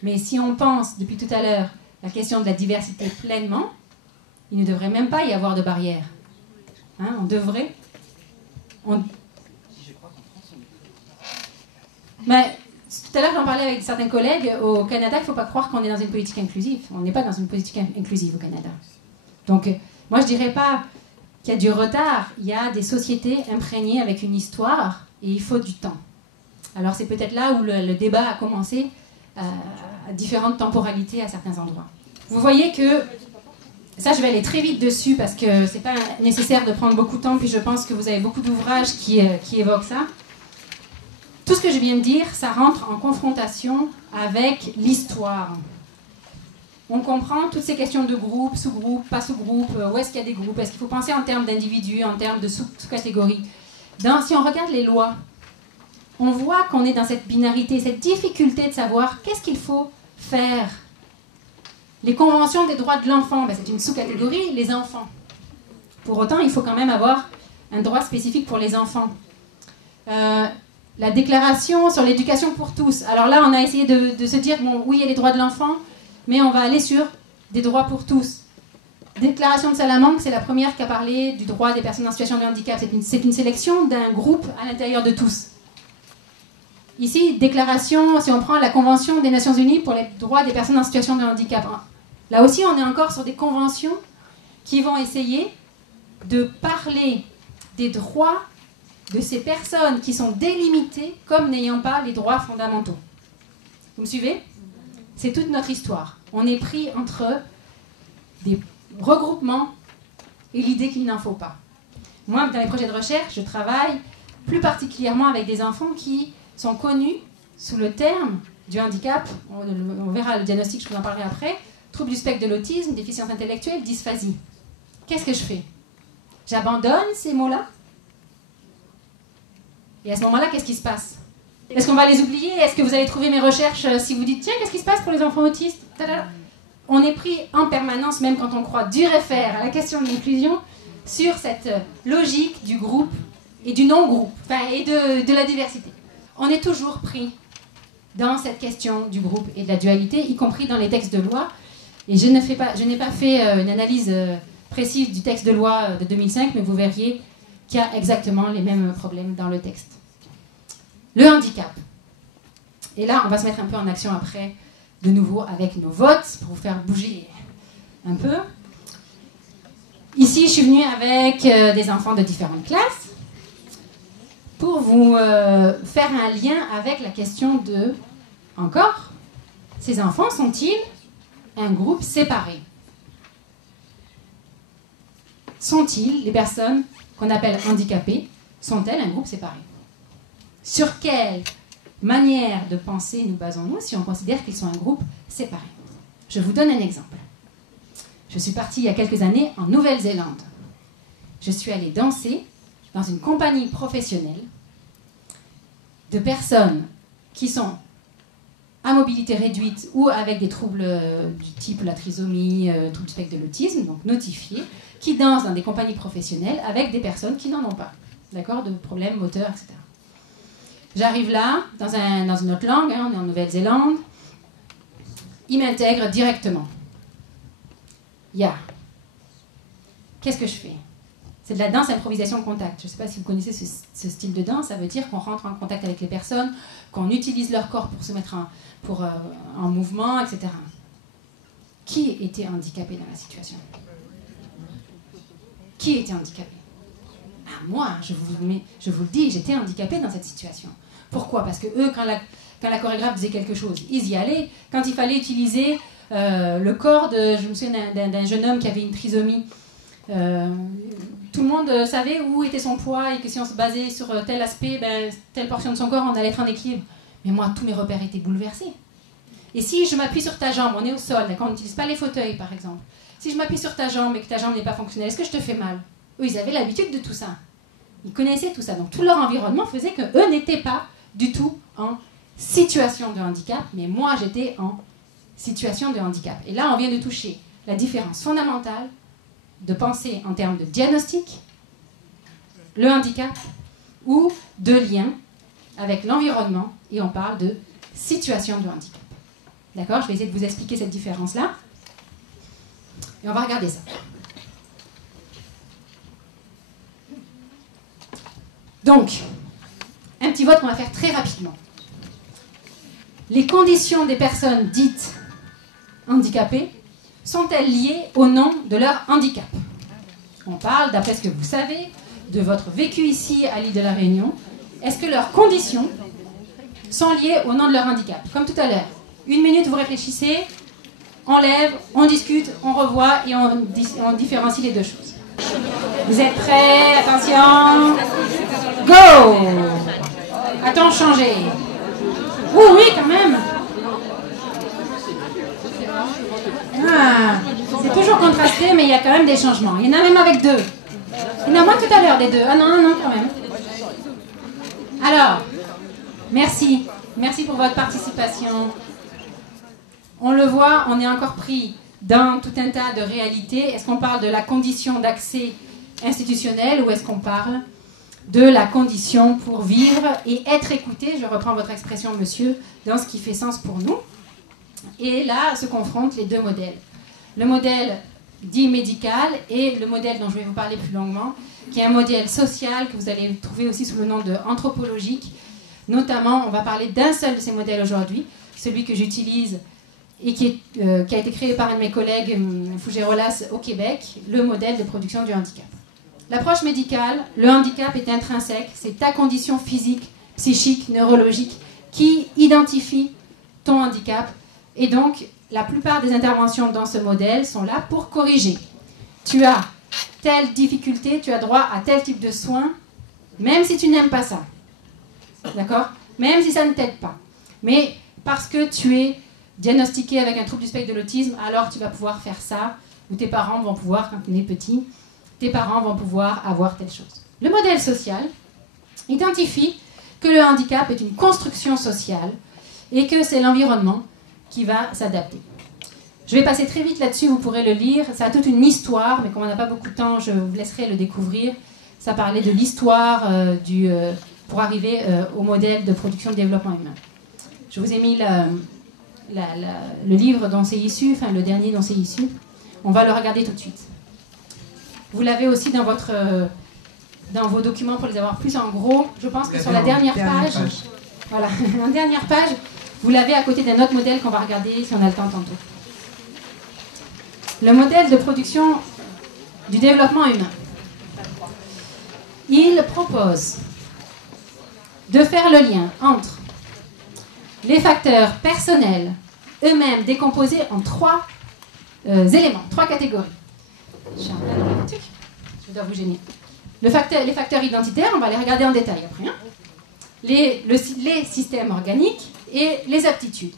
Mais si on pense, depuis tout à l'heure, la question de la diversité pleinement, il ne devrait même pas y avoir de barrières. Hein, on devrait... Mais tout à l'heure, j'en parlais avec certains collègues. Au Canada, il ne faut pas croire qu'on est dans une politique inclusive. On n'est pas dans une politique inclusive au Canada. Donc, moi, je ne dirais pas qu'il y a du retard. Il y a des sociétés imprégnées avec une histoire et il faut du temps. Alors, c'est peut-être là où le débat a commencé à différentes temporalités à certains endroits. Vous voyez que... Ça, je vais aller très vite dessus parce que ce n'est pas nécessaire de prendre beaucoup de temps, puis je pense que vous avez beaucoup d'ouvrages qui évoquent ça. Tout ce que je viens de dire, ça rentre en confrontation avec l'histoire. On comprend toutes ces questions de groupe, sous-groupe, pas sous-groupe, où est-ce qu'il y a des groupes, est-ce qu'il faut penser en termes d'individus, en termes de sous-catégories. Si on regarde les lois, on voit qu'on est dans cette binarité, cette difficulté de savoir qu'est-ce qu'il faut faire. Les conventions des droits de l'enfant, c'est une sous-catégorie, les enfants. Pour autant, il faut quand même avoir un droit spécifique pour les enfants. La déclaration sur l'éducation pour tous. Alors là, on a essayé de se dire, bon, oui, il y a les droits de l'enfant, mais on va aller sur des droits pour tous. Déclaration de Salamanque, c'est la première qui a parlé du droit des personnes en situation de handicap. C'est une sélection d'un groupe à l'intérieur de tous. Ici, déclaration, si on prend la Convention des Nations Unies pour les droits des personnes en situation de handicap. Là aussi, on est encore sur des conventions qui vont essayer de parler des droits de ces personnes qui sont délimitées comme n'ayant pas les droits fondamentaux. Vous me suivez? C'est toute notre histoire. On est pris entre des regroupements et l'idée qu'il n'en faut pas. Moi, dans les projets de recherche, je travaille plus particulièrement avec des enfants qui sont connus sous le terme du handicap. On verra le diagnostic, je vous en parlerai après. Trouble du spectre de l'autisme, déficience intellectuelle, dysphasie. Qu'est-ce que je fais? J'abandonne ces mots-là? Et à ce moment-là, qu'est-ce qui se passe? Est-ce qu'on va les oublier? Est-ce que vous allez trouver mes recherches si vous dites, tiens, qu'est-ce qui se passe pour les enfants autistes? On est pris en permanence, même quand on croit dur et fer à la question de l'inclusion, sur cette logique du groupe et du non-groupe, et de la diversité. On est toujours pris dans cette question du groupe et de la dualité, y compris dans les textes de loi. Et je n'ai pas fait une analyse précise du texte de loi de 2005, mais vous verriez qu'il y a exactement les mêmes problèmes dans le texte. Le handicap. Et là, on va se mettre un peu en action après, de nouveau avec nos votes, pour vous faire bouger un peu. Ici, je suis venue avec des enfants de différentes classes pour vous faire un lien avec la question de, encore, ces enfants sont-ils un groupe séparé? Sont-ils, les personnes qu'on appelle handicapées, sont-elles un groupe séparé? Sur quelle manière de penser nous basons-nous si on considère qu'ils sont un groupe séparé? Je vous donne un exemple. Je suis partie il y a quelques années en Nouvelle-Zélande. Je suis allée danser dans une compagnie professionnelle de personnes qui sont à mobilité réduite ou avec des troubles du type la trisomie, trouble du spectre de l'autisme, donc notifiés, qui dansent dans des compagnies professionnelles avec des personnes qui n'en ont pas, d'accord, de problèmes moteurs, etc. J'arrive là, dans une autre langue, on est en Nouvelle-Zélande, ils m'intègrent directement. Qu'est-ce que je fais? C'est de la danse improvisation contact. Je ne sais pas si vous connaissez ce style de danse. Ça veut dire qu'on rentre en contact avec les personnes, qu'on utilise leur corps pour se mettre en mouvement, etc. Qui était handicapé dans la situation? Qui était handicapé? Moi, je vous le dis, j'étais handicapée dans cette situation. Pourquoi? Parce que eux, quand la chorégraphe disait quelque chose, ils y allaient. Quand il fallait utiliser le corps je me souviens d'un jeune homme qui avait une trisomie, tout le monde savait où était son poids et que si on se basait sur tel aspect, telle portion de son corps, on allait être en équilibre. Mais moi, tous mes repères étaient bouleversés. Et si je m'appuie sur ta jambe, on est au sol, d'accord, on n'utilise pas les fauteuils par exemple. Si je m'appuie sur ta jambe et que ta jambe n'est pas fonctionnelle, est-ce que je te fais mal? Eux, ils avaient l'habitude de tout ça. Ils connaissaient tout ça. Donc tout leur environnement faisait qu'eux n'étaient pas du tout en situation de handicap, mais moi j'étais en situation de handicap. Et là, on vient de toucher la différence fondamentale de penser en termes de diagnostic, le handicap, ou de lien avec l'environnement, et on parle de situation de handicap. D'accord? Je vais essayer de vous expliquer cette différence-là. Et on va regarder ça. Donc, un petit vote qu'on va faire très rapidement. Les conditions des personnes dites handicapées sont-elles liées au nom de leur handicap? On parle, d'après ce que vous savez, de votre vécu ici à l'île de la Réunion. Est-ce que leurs conditions sont liées au nom de leur handicap? Comme tout à l'heure. 1 minute, vous réfléchissez, on lève, on discute, on revoit et on différencie les deux choses. Vous êtes prêts? Attention. Go! Attends, changez. Oui, quand même. C'est toujours contrasté, mais il y a quand même des changements. Il y en a même avec 2. Il y en a moins tout à l'heure des 2. Ah non, quand même. Alors, merci. Merci pour votre participation. On le voit, on est encore pris dans tout un tas de réalités. Est-ce qu'on parle de la condition d'accès institutionnel ou est-ce qu'on parle de la condition pour vivre et être écouté, je reprends votre expression, monsieur, dans ce qui fait sens pour nous. Et là se confrontent les deux modèles. Le modèle dit médical et le modèle dont je vais vous parler plus longuement, qui est un modèle social que vous allez trouver aussi sous le nom de anthropologique. Notamment, on va parler d'un seul de ces modèles aujourd'hui, celui que j'utilise et qui a été créé par un de mes collègues, Fougerolas, au Québec, le modèle de production du handicap. L'approche médicale, le handicap est intrinsèque, c'est ta condition physique, psychique, neurologique qui identifie ton handicap. Et donc, la plupart des interventions dans ce modèle sont là pour corriger. Tu as telle difficulté, tu as droit à tel type de soins, même si tu n'aimes pas ça. D'accord? Même si ça ne t'aide pas. Mais parce que tu es diagnostiqué avec un trouble du spectre de l'autisme, alors tu vas pouvoir faire ça, ou tes parents vont pouvoir, quand tu es petit, tes parents vont pouvoir avoir telle chose. Le modèle social identifie que le handicap est une construction sociale et que c'est l'environnement qui va s'adapter. Je vais passer très vite là-dessus, vous pourrez le lire. Ça a toute une histoire, mais comme on n'a pas beaucoup de temps, je vous laisserai le découvrir. Ça parlait de l'histoire pour arriver au modèle de production de développement humain. Je vous ai mis le livre dont c'est issu, enfin le dernier dont c'est issu. On va le regarder tout de suite. Vous l'avez aussi dans vos documents pour les avoir plus en gros. Je pense que sur la dernière page, voilà, en dernière page, vous l'avez à côté d'un autre modèle qu'on va regarder si on a le temps tantôt. Le modèle de production du développement humain. Il propose de faire le lien entre les facteurs personnels, eux-mêmes décomposés en 3 éléments, 3 catégories. Je dois vous gêner. Les facteurs identitaires, on va les regarder en détail après. Hein. Les systèmes organiques et les aptitudes.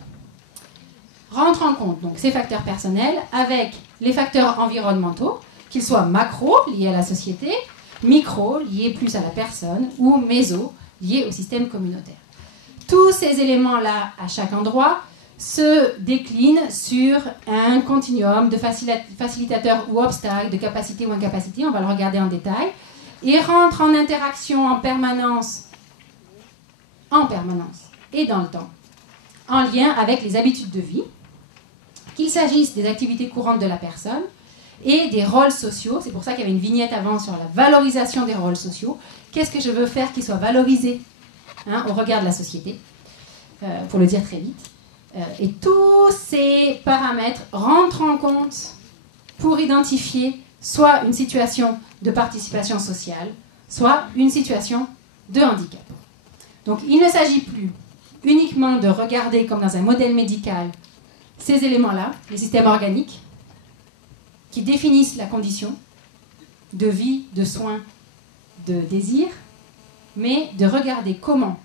Rentrent en compte donc ces facteurs personnels avec les facteurs environnementaux, qu'ils soient macro, liés à la société, micro, liés plus à la personne, ou méso, liés au système communautaire. Tous ces éléments-là, à chaque endroit, se déclinent sur un continuum de facilitateurs ou obstacles, de capacité ou incapacité, on va le regarder en détail, et rentrent en interaction en permanence et dans le temps, en lien avec les habitudes de vie, qu'il s'agisse des activités courantes de la personne, et des rôles sociaux. C'est pour ça qu'il y avait une vignette avant sur la valorisation des rôles sociaux. Qu'est-ce que je veux faire qui soit valorisé au regard de la société, pour le dire très vite. Et tous ces paramètres rentrent en compte pour identifier soit une situation de participation sociale, soit une situation de handicap. Donc il ne s'agit plus uniquement de regarder comme dans un modèle médical ces éléments-là, les systèmes organiques, qui définissent la condition de vie, de soins, de désir, mais de regarder comment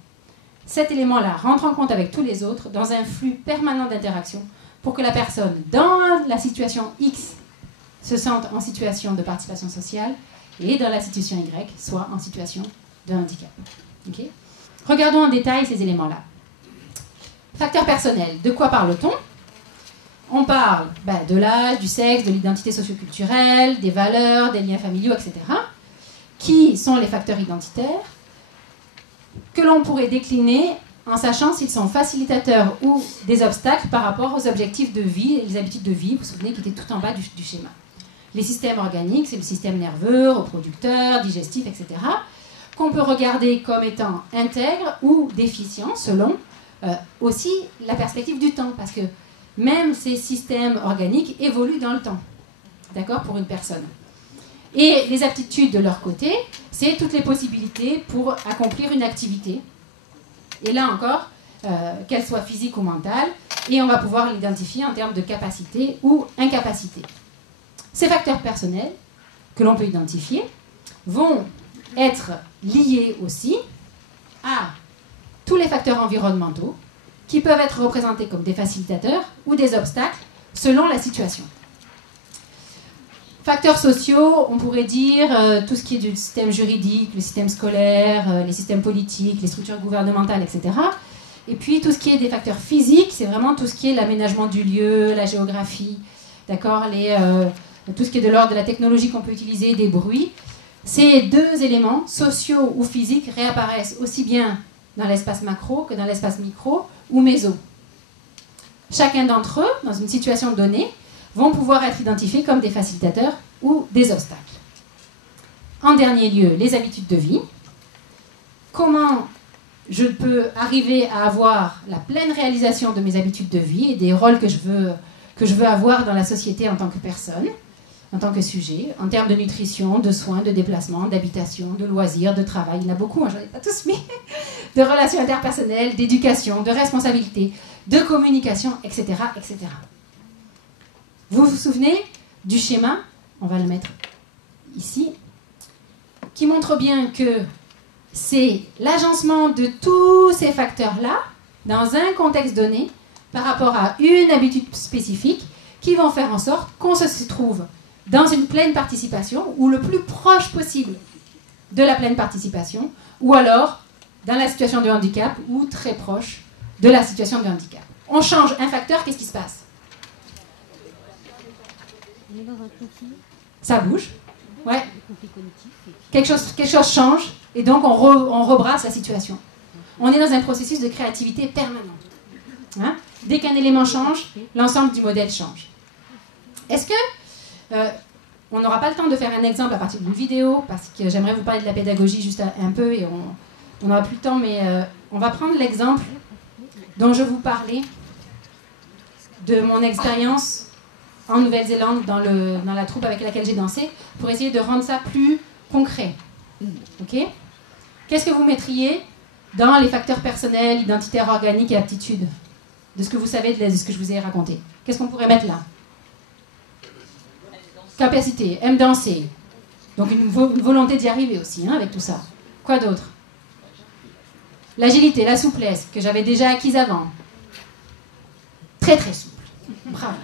cet élément-là rentre en compte avec tous les autres dans un flux permanent d'interaction pour que la personne, dans la situation X, se sente en situation de participation sociale et dans la situation Y, soit en situation de handicap. Okay ? Regardons en détail ces éléments-là. Facteurs personnels, de quoi parle-t-on ? On parle de l'âge, du sexe, de l'identité socioculturelle, des valeurs, des liens familiaux, etc. Qui sont les facteurs identitaires que l'on pourrait décliner en sachant s'ils sont facilitateurs ou des obstacles par rapport aux objectifs de vie et les habitudes de vie, vous vous souvenez, qui étaient tout en bas du schéma. Les systèmes organiques, c'est le système nerveux, reproducteur, digestif, etc., qu'on peut regarder comme étant intègres ou déficients selon aussi la perspective du temps, parce que même ces systèmes organiques évoluent dans le temps, d'accord, pour une personne. Et les aptitudes de leur côté, c'est toutes les possibilités pour accomplir une activité. Et là encore, qu'elle soit physique ou mentale, et on va pouvoir l'identifier en termes de capacité ou incapacité. Ces facteurs personnels que l'on peut identifier vont être liés aussi à tous les facteurs environnementaux qui peuvent être représentés comme des facilitateurs ou des obstacles selon la situation. Facteurs sociaux, on pourrait dire tout ce qui est du système juridique, le système scolaire, les systèmes politiques, les structures gouvernementales, etc. Et puis tout ce qui est des facteurs physiques, c'est vraiment tout ce qui est l'aménagement du lieu, la géographie, d'accord, tout ce qui est de l'ordre de la technologie qu'on peut utiliser, des bruits. Ces deux éléments, sociaux ou physiques, réapparaissent aussi bien dans l'espace macro que dans l'espace micro ou méso. Chacun d'entre eux, dans une situation donnée, vont pouvoir être identifiés comme des facilitateurs ou des obstacles. En dernier lieu, les habitudes de vie. Comment je peux arriver à avoir la pleine réalisation de mes habitudes de vie et des rôles que je veux avoir dans la société en tant que personne, en tant que sujet, en termes de nutrition, de soins, de déplacement, d'habitation, de loisirs, de travail, il y en a beaucoup, j'en ai pas tous mis, de relations interpersonnelles, d'éducation, de responsabilité, de communication, etc., etc. Vous vous souvenez du schéma, on va le mettre ici, qui montre bien que c'est l'agencement de tous ces facteurs-là, dans un contexte donné, par rapport à une habitude spécifique, qui vont faire en sorte qu'on se trouve dans une pleine participation, ou le plus proche possible de la pleine participation, ou alors dans la situation de handicap, ou très proche de la situation de handicap. On change un facteur, qu'est-ce qui se passe ? Ça bouge, ouais. Quelque chose change, et donc on rebrasse la situation. On est dans un processus de créativité permanent. Hein ? Dès qu'un élément change, l'ensemble du modèle change. Est-ce que on n'aura pas le temps de faire un exemple à partir d'une vidéo, parce que j'aimerais vous parler de la pédagogie juste un peu, et on n'aura plus le temps, mais on va prendre l'exemple dont je vous parlais de mon expérience en Nouvelle-Zélande dans la troupe avec laquelle j'ai dansé, pour essayer de rendre ça plus concret. Ok ? Qu'est-ce que vous mettriez dans les facteurs personnels, identitaires, organiques et aptitudes de ce que vous savez de ce que je vous ai raconté? Qu'est-ce qu'on pourrait mettre là? Capacité, aime danser. Donc une volonté d'y arriver aussi, hein, avec tout ça. Quoi d'autre? L'agilité, la souplesse, que j'avais déjà acquise avant. Très très souple. Bravo.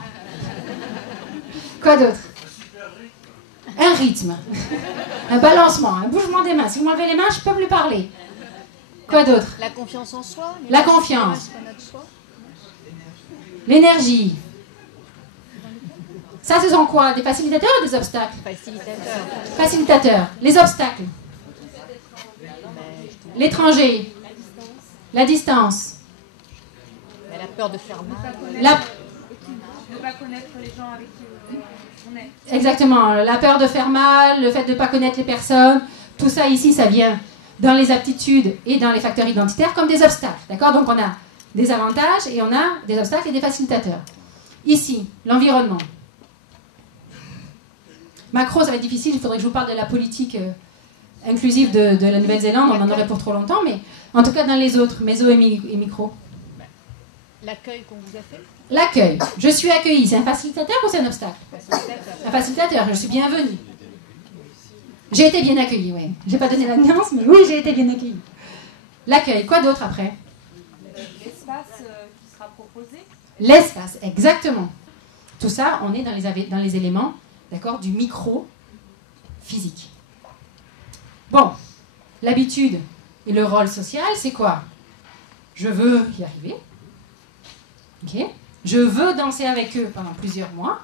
Quoi d'autre? Un rythme. Un balancement, un bougement des mains. Si vous m'enlevez les mains, je peux plus parler. Quoi d'autre? La confiance en soi. La confiance. L'énergie. Ça, ce sont quoi? Des facilitateurs ou des obstacles? Facilitateurs. Facilitateurs. Les obstacles. L'étranger. La distance. La peur de faire mal. de ne pas connaître les gens avec qui on est. Exactement, la peur de faire mal, le fait de ne pas connaître les personnes, tout ça ici, ça vient dans les aptitudes et dans les facteurs identitaires comme des obstacles. D'accord? Donc on a des avantages et on a des obstacles et des facilitateurs. Ici, l'environnement. Macro, ça va être difficile, il faudrait que je vous parle de la politique inclusive de la Nouvelle-Zélande, on en aurait pour trop longtemps, mais en tout cas dans les autres, méso et micro. L'accueil qu'on vous a fait? L'accueil. Je suis accueilli, c'est un facilitateur ou c'est un obstacle? Un facilitateur, je suis bienvenue. J'ai été bien accueillie, oui. Je n'ai pas donné la nuance, mais oui, j'ai été bien accueillie. L'accueil, quoi d'autre après? L'espace qui sera proposé. L'espace, exactement. Tout ça, on est dans les éléments, d'accord, du micro physique. Bon, l'habitude et le rôle social, c'est quoi? Je veux y arriver. Ok. Je veux danser avec eux pendant plusieurs mois.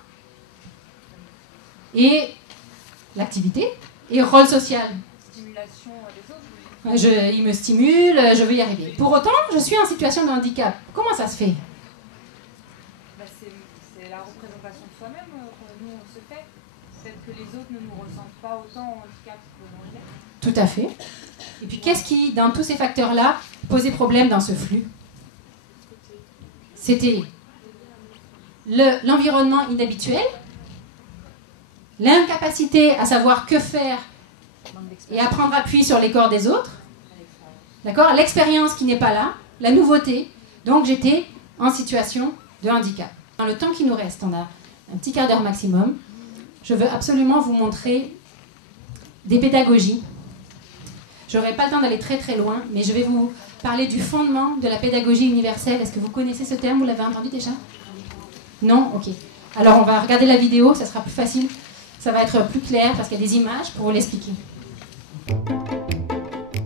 Et l'activité et rôle social. Stimulation des autres. Ils me stimulent, je veux y arriver. Pour autant, je suis en situation de handicap. Comment ça se fait? C'est la représentation de soi-même que nous on se fait. Celle que les autres ne nous ressentent pas autant en handicap que l'on est. Tout à fait. Et puis qu'est-ce qui, dans tous ces facteurs-là, posait problème dans ce flux? C'était l'environnement inhabituel, l'incapacité à savoir que faire et à prendre appui sur les corps des autres, d'accord, l'expérience qui n'est pas là, la nouveauté. Donc j'étais en situation de handicap. Dans le temps qui nous reste, on a un petit quart d'heure maximum, je veux absolument vous montrer des pédagogies. Je n'aurai pas le temps d'aller très très loin, mais je vais vous parler du fondement de la pédagogie universelle. Est-ce que vous connaissez ce terme? Vous l'avez entendu déjà? Non? Ok. Alors on va regarder la vidéo, ça sera plus facile, ça va être plus clair parce qu'il y a des images pour vous l'expliquer.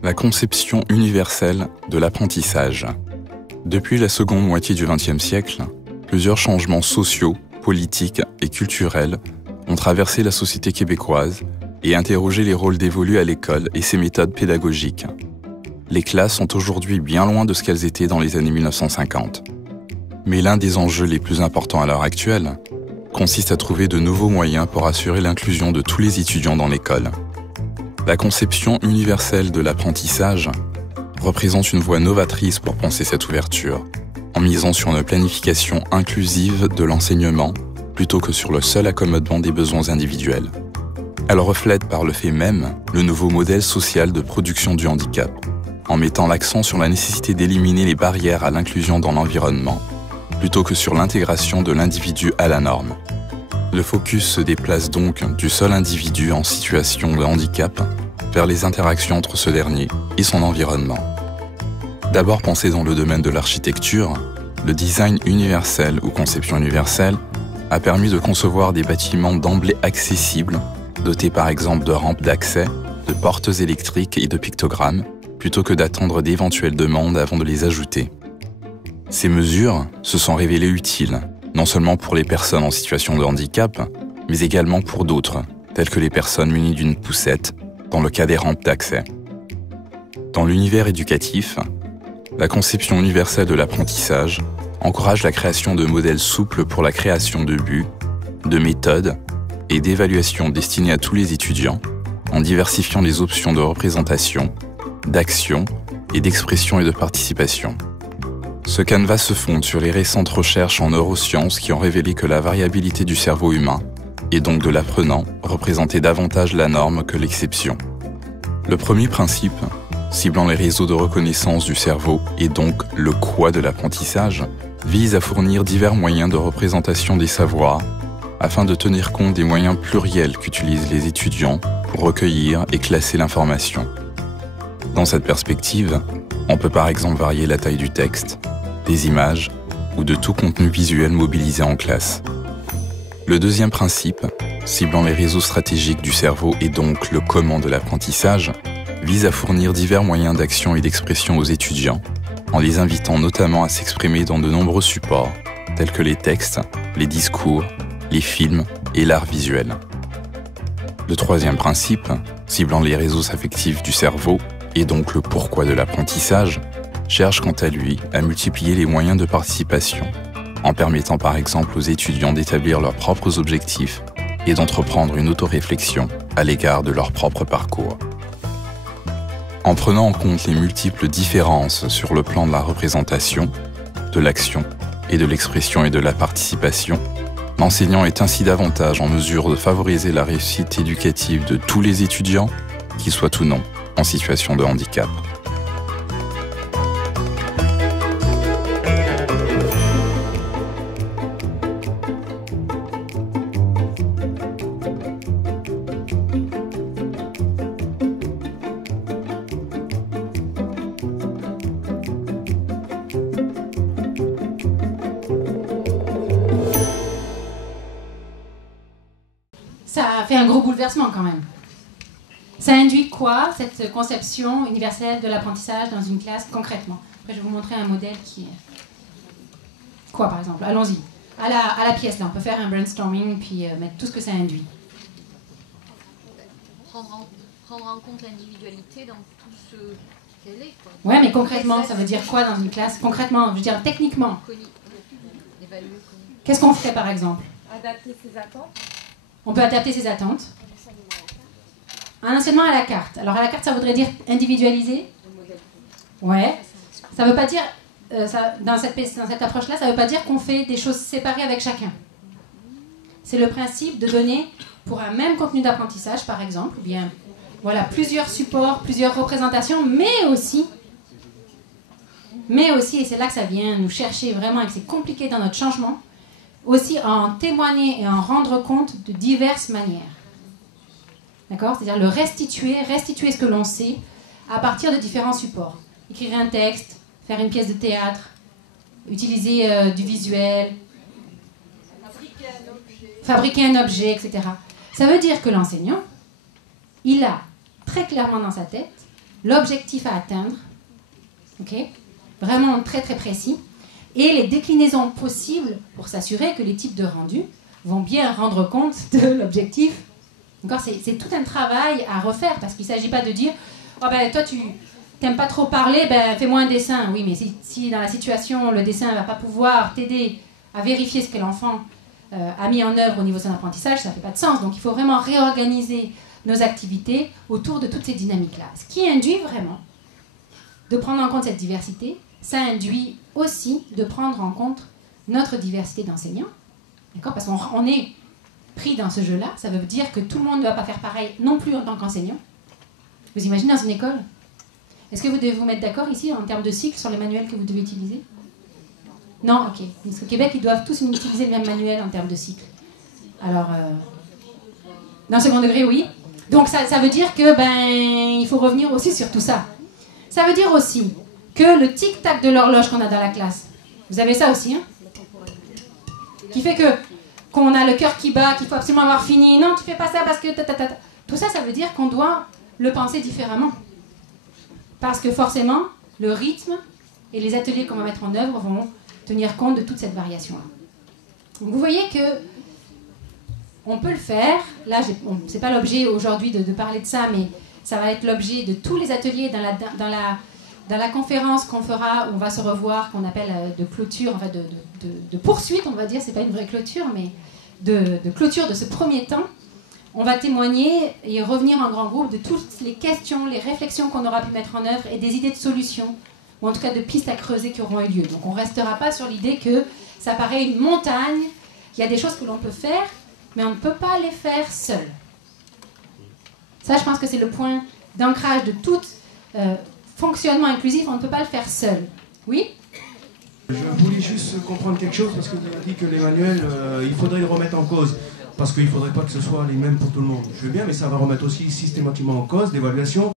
La conception universelle de l'apprentissage. Depuis la seconde moitié du XXe siècle, plusieurs changements sociaux, politiques et culturels ont traversé la société québécoise et interrogé les rôles dévolus à l'école et ses méthodes pédagogiques. Les classes sont aujourd'hui bien loin de ce qu'elles étaient dans les années 1950. Mais l'un des enjeux les plus importants à l'heure actuelle consiste à trouver de nouveaux moyens pour assurer l'inclusion de tous les étudiants dans l'école. La conception universelle de l'apprentissage représente une voie novatrice pour penser cette ouverture, en misant sur une planification inclusive de l'enseignement plutôt que sur le seul accommodement des besoins individuels. Elle reflète par le fait même le nouveau modèle social de production du handicap, en mettant l'accent sur la nécessité d'éliminer les barrières à l'inclusion dans l'environnement, plutôt que sur l'intégration de l'individu à la norme. Le focus se déplace donc du seul individu en situation de handicap vers les interactions entre ce dernier et son environnement. D'abord pensé dans le domaine de l'architecture, le design universel ou conception universelle a permis de concevoir des bâtiments d'emblée accessibles, dotés par exemple de rampes d'accès, de portes électriques et de pictogrammes, plutôt que d'attendre d'éventuelles demandes avant de les ajouter. Ces mesures se sont révélées utiles, non seulement pour les personnes en situation de handicap, mais également pour d'autres, telles que les personnes munies d'une poussette, dans le cas des rampes d'accès. Dans l'univers éducatif, la conception universelle de l'apprentissage encourage la création de modèles souples pour la création de buts, de méthodes et d'évaluation destinées à tous les étudiants, en diversifiant les options de représentation, d'action et d'expression et de participation. Ce canevas se fonde sur les récentes recherches en neurosciences qui ont révélé que la variabilité du cerveau humain, et donc de l'apprenant, représentait davantage la norme que l'exception. Le premier principe, ciblant les réseaux de reconnaissance du cerveau et donc le quoi de l'apprentissage, vise à fournir divers moyens de représentation des savoirs afin de tenir compte des moyens pluriels qu'utilisent les étudiants pour recueillir et classer l'information. Dans cette perspective, on peut par exemple varier la taille du texte, des images ou de tout contenu visuel mobilisé en classe. Le deuxième principe, ciblant les réseaux stratégiques du cerveau et donc le comment de l'apprentissage, vise à fournir divers moyens d'action et d'expression aux étudiants, en les invitant notamment à s'exprimer dans de nombreux supports, tels que les textes, les discours, les films et l'art visuel. Le troisième principe, ciblant les réseaux affectifs du cerveau, et donc le pourquoi de l'apprentissage, cherche quant à lui à multiplier les moyens de participation, en permettant par exemple aux étudiants d'établir leurs propres objectifs et d'entreprendre une autoréflexion à l'égard de leur propre parcours. En prenant en compte les multiples différences sur le plan de la représentation, de l'action et de l'expression et de la participation, l'enseignant est ainsi davantage en mesure de favoriser la réussite éducative de tous les étudiants, qu'ils soient ou non en situation de handicap. Ça fait un gros bouleversement quand même. Ça induit quoi, cette conception universelle de l'apprentissage dans une classe concrètement? Après, je vais vous montrer un modèle qui est... Quoi, par exemple? Allons-y. À la pièce, là, on peut faire un brainstorming, puis mettre tout ce que ça induit. Prendre en compte l'individualité dans tout ce qu'elle est. Quoi. Ouais, mais concrètement, ça veut dire quoi dans une classe? Concrètement, je veux dire techniquement. Qu'est-ce qu'on ferait, par exemple? Adapter ses attentes. On peut adapter ses attentes. Un enseignement à la carte. Alors à la carte, ça voudrait dire individualiser. Ouais. Ça veut pas dire, dans cette approche-là, ça veut pas dire qu'on fait des choses séparées avec chacun. C'est le principe de donner, pour un même contenu d'apprentissage, par exemple, ou bien, voilà, plusieurs supports, plusieurs représentations, mais aussi, et c'est là que ça vient nous chercher vraiment et que c'est compliqué dans notre changement, aussi en témoigner et en rendre compte de diverses manières. D'accord? C'est-à-dire le restituer ce que l'on sait à partir de différents supports. Écrire un texte, faire une pièce de théâtre, utiliser du visuel, fabriquer un objet, etc. Ça veut dire que l'enseignant, il a très clairement dans sa tête l'objectif à atteindre, okay? Vraiment très très précis, et les déclinaisons possibles pour s'assurer que les types de rendus vont bien rendre compte de l'objectif. C'est tout un travail à refaire, parce qu'il ne s'agit pas de dire « Oh ben toi tu n'aimes pas trop parler, ben fais-moi un dessin ». Oui, mais si dans la situation le dessin ne va pas pouvoir t'aider à vérifier ce que l'enfant a mis en œuvre au niveau de son apprentissage, ça ne fait pas de sens. Donc il faut vraiment réorganiser nos activités autour de toutes ces dynamiques-là. Ce qui induit vraiment de prendre en compte cette diversité, ça induit aussi de prendre en compte notre diversité d'enseignants, d'accord? Parce qu'on est pris dans ce jeu-là, ça veut dire que tout le monde ne va pas faire pareil non plus en tant qu'enseignant. Vous imaginez dans une école? Est-ce que vous devez vous mettre d'accord ici en termes de cycle sur les manuels que vous devez utiliser? Non, ok. Parce qu'au Québec, ils doivent tous utiliser le même manuel en termes de cycle. Alors, dans le second degré, oui. Donc ça veut dire que il faut revenir aussi sur tout ça. Ça veut dire aussi que le tic-tac de l'horloge qu'on a dans la classe, vous avez ça aussi, hein? Qui fait qu'on a le cœur qui bat, qu'il faut absolument avoir fini. Non, tu fais pas ça parce que... Tout ça, ça veut dire qu'on doit le penser différemment. Parce que forcément, le rythme et les ateliers qu'on va mettre en œuvre vont tenir compte de toute cette variation-là. Donc vous voyez que on peut le faire. Là, c'est pas l'objet aujourd'hui de parler de ça, mais ça va être l'objet de tous les ateliers dans la conférence qu'on fera, où on va se revoir, qu'on appelle de clôture, en fait de poursuite, on va dire, c'est pas une vraie clôture, mais de clôture de ce premier temps. On va témoigner et revenir en grand groupe de toutes les questions, les réflexions qu'on aura pu mettre en œuvre et des idées de solutions, ou en tout cas de pistes à creuser qui auront eu lieu. Donc on ne restera pas sur l'idée que ça paraît une montagne, qu'il y a des choses que l'on peut faire, mais on ne peut pas les faire seul. Ça, je pense que c'est le point d'ancrage de tout fonctionnement inclusif, on ne peut pas le faire seul. Oui ? Je voulais juste comprendre quelque chose, parce que vous avez dit que les manuels, il faudrait les remettre en cause. Parce qu'il ne faudrait pas que ce soit les mêmes pour tout le monde. Je veux bien, mais ça va remettre aussi systématiquement en cause l'évaluation.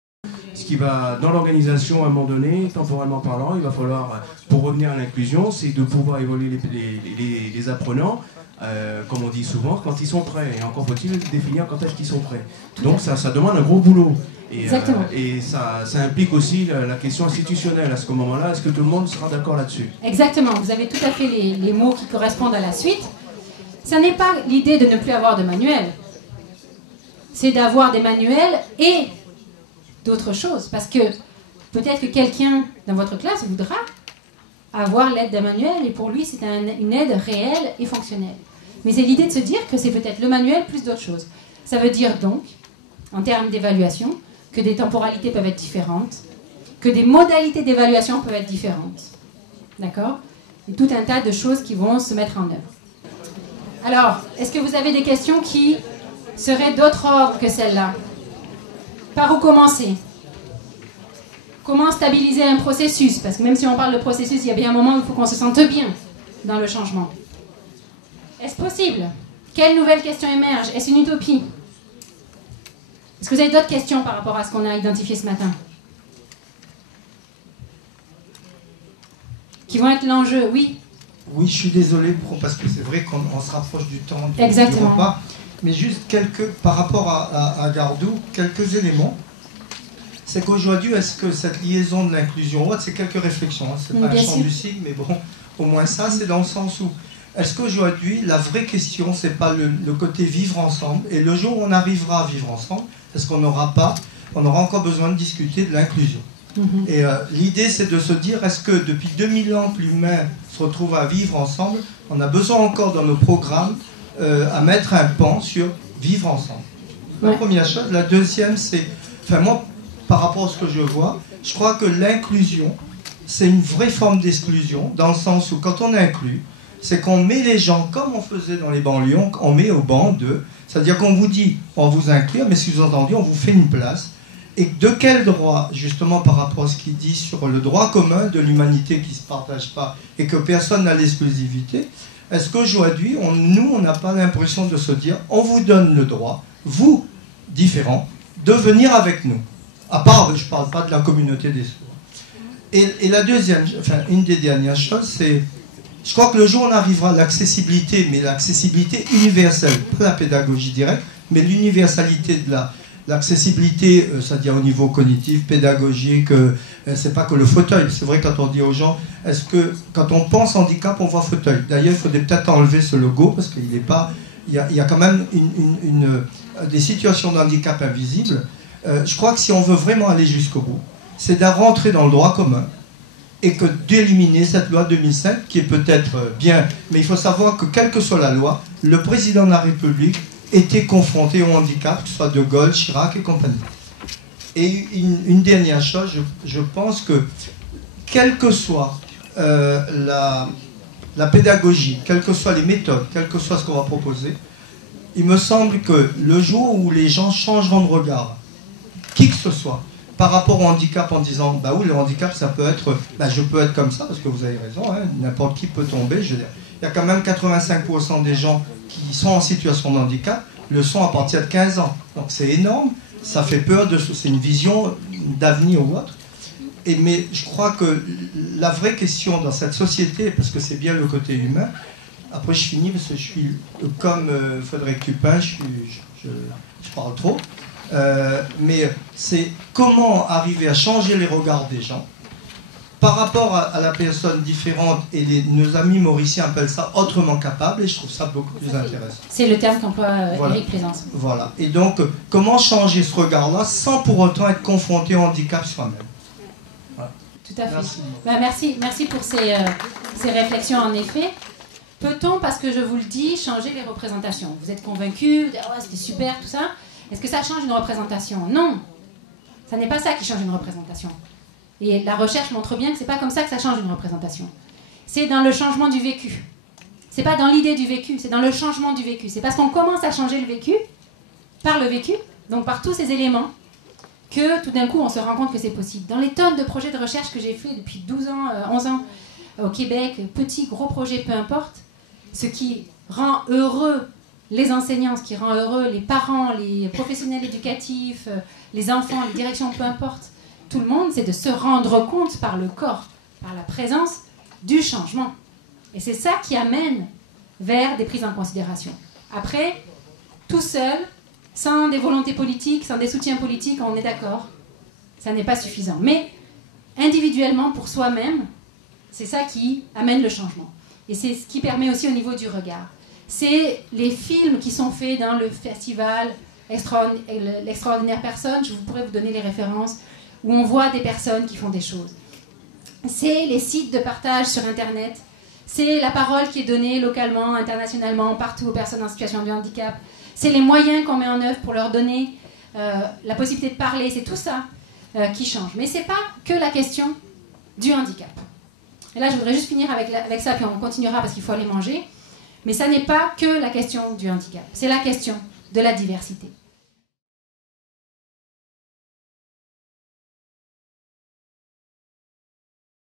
Ce qui va, dans l'organisation, à un moment donné, temporellement parlant, il va falloir, pour revenir à l'inclusion, c'est de pouvoir évaluer les apprenants, comme on dit souvent, quand ils sont prêts. Et encore faut-il définir quand est-ce qu'ils sont prêts. Donc ça demande un gros boulot. Et ça implique aussi la question institutionnelle à ce moment-là. Est-ce que tout le monde sera d'accord là-dessus? Exactement. Vous avez tout à fait les mots qui correspondent à la suite. Ça n'est pas l'idée de ne plus avoir de manuel. C'est d'avoir des manuels et d'autres choses. Parce que peut-être que quelqu'un dans votre classe voudra avoir l'aide d'un manuel, et pour lui, c'est une aide réelle et fonctionnelle. Mais c'est l'idée de se dire que c'est peut-être le manuel plus d'autres choses. Ça veut dire donc, en termes d'évaluation, que des temporalités peuvent être différentes, que des modalités d'évaluation peuvent être différentes. D'accord? Et tout un tas de choses qui vont se mettre en œuvre. Alors, est-ce que vous avez des questions qui seraient d'autre ordre que celle-là? Par où commencer? Comment stabiliser un processus? Parce que même si on parle de processus, il y a bien un moment où il faut qu'on se sente bien dans le changement. Est-ce possible? Quelles nouvelles questions émergent? Est-ce une utopie? Est-ce que vous avez d'autres questions par rapport à ce qu'on a identifié ce matin? Qui vont être l'enjeu, oui? Oui, je suis désolé parce que c'est vrai qu'on se rapproche du temps du repas. Mais juste par rapport à Gardou, quelques éléments. C'est qu'aujourd'hui, est-ce que cette liaison de l'inclusion, c'est quelques réflexions, hein, c'est pas un champ du cycle, mais bon, au moins ça, c'est dans le sens où, est-ce qu'aujourd'hui, la vraie question, c'est pas le côté vivre ensemble, et le jour où on arrivera à vivre ensemble, est-ce qu'on n'aura encore besoin de discuter de l'inclusion. Et l'idée, c'est de se dire, est-ce que depuis 2000 ans que l'humain se retrouve à vivre ensemble, on a besoin encore dans nos programmes à mettre un pan sur vivre ensemble. La première chose. La deuxième, c'est, moi, par rapport à ce que je vois, je crois que l'inclusion, c'est une vraie forme d'exclusion, dans le sens où quand on inclut, c'est qu'on met les gens, comme on faisait dans les banlieues, on met au banc d'eux, c'est-à-dire qu'on vous dit, on vous inclut, mais sous-entendu, on vous fait une place. Et de quel droit, justement par rapport à ce qu'il dit sur le droit commun de l'humanité qui ne se partage pas et que personne n'a l'exclusivité, est-ce qu'aujourd'hui, on n'a pas l'impression de se dire, on vous donne le droit, vous, différents, de venir avec nous. À part, je ne parle pas de la communauté des sourds. Et la deuxième, une des dernières choses, c'est, je crois que le jour où on arrivera à l'accessibilité, mais l'accessibilité universelle, pas la pédagogie directe, mais l'universalité de l'accessibilité, c'est-à-dire au niveau cognitif, pédagogique, c'est pas que le fauteuil. C'est vrai quand on dit aux gens, est-ce que quand on pense handicap, on voit fauteuil. D'ailleurs, il faudrait peut-être enlever ce logo parce qu'il n'est pas. Il y a quand même des situations de handicap invisibles. Je crois que si on veut vraiment aller jusqu'au bout, c'est de rentrer dans le droit commun et que d'éliminer cette loi 2005 qui est peut-être bien, mais il faut savoir que quelle que soit la loi, le président de la République était confronté au handicap, que ce soit De Gaulle, Chirac et compagnie. Et une dernière chose, je pense que quelle que soit la pédagogie, quelles que soient les méthodes, quel que soit ce qu'on va proposer, il me semble que le jour où les gens changeront de regard, qui que ce soit, par rapport au handicap en disant, bah oui, le handicap, ça peut être, je peux être comme ça, parce que vous avez raison, hein, n'importe qui peut tomber, je veux dire. Il y a quand même 85% des gens qui sont en situation de handicap, le sont à partir de 15 ans. Donc c'est énorme, ça fait peur, c'est une vision d'avenir ou autre. Mais je crois que la vraie question dans cette société, parce que c'est bien le côté humain, après je finis parce que je suis comme Frédéric Tupin, je parle trop, mais c'est comment arriver à changer les regards des gens par rapport à la personne différente, et nos amis mauriciens appellent ça autrement capable, et je trouve ça beaucoup plus intéressant. C'est le terme qu'emploie Éric Plaisance. Voilà, et donc comment changer ce regard-là sans pour autant être confronté au handicap soi-même. Voilà. Tout à fait. Merci pour ces réflexions en effet. Peut-on, parce que je vous le dis, changer les représentations? Vous êtes convaincus, c'était super, tout ça. Est-ce que ça change une représentation? Non. Ça n'est pas ça qui change une représentation. Et la recherche montre bien que c'est pas comme ça que ça change une représentation. C'est dans le changement du vécu. C'est pas dans l'idée du vécu, c'est dans le changement du vécu. C'est parce qu'on commence à changer le vécu, par le vécu, donc par tous ces éléments, que tout d'un coup on se rend compte que c'est possible. Dans les tonnes de projets de recherche que j'ai fait depuis 12 ans, 11 ans au Québec, petits, gros projets, peu importe, ce qui rend heureux les enseignants, ce qui rend heureux les parents, les professionnels éducatifs, les enfants, les directions, peu importe, tout le monde, c'est de se rendre compte par le corps, par la présence du changement. Et c'est ça qui amène vers des prises en considération. Après, tout seul, sans des volontés politiques, sans des soutiens politiques, on est d'accord, ça n'est pas suffisant. Mais individuellement, pour soi-même, c'est ça qui amène le changement. Et c'est ce qui permet aussi au niveau du regard. C'est les films qui sont faits dans le festival L'Extraordinaire Personne, je pourrais vous donner les références, où on voit des personnes qui font des choses. c'est les sites de partage sur Internet, c'est la parole qui est donnée localement, internationalement, partout aux personnes en situation de handicap, c'est les moyens qu'on met en œuvre pour leur donner la possibilité de parler, c'est tout ça qui change. Mais ce n'est pas que la question du handicap. Et là, je voudrais juste finir avec ça, puis on continuera parce qu'il faut aller manger. Mais ça n'est pas que la question du handicap, c'est la question de la diversité.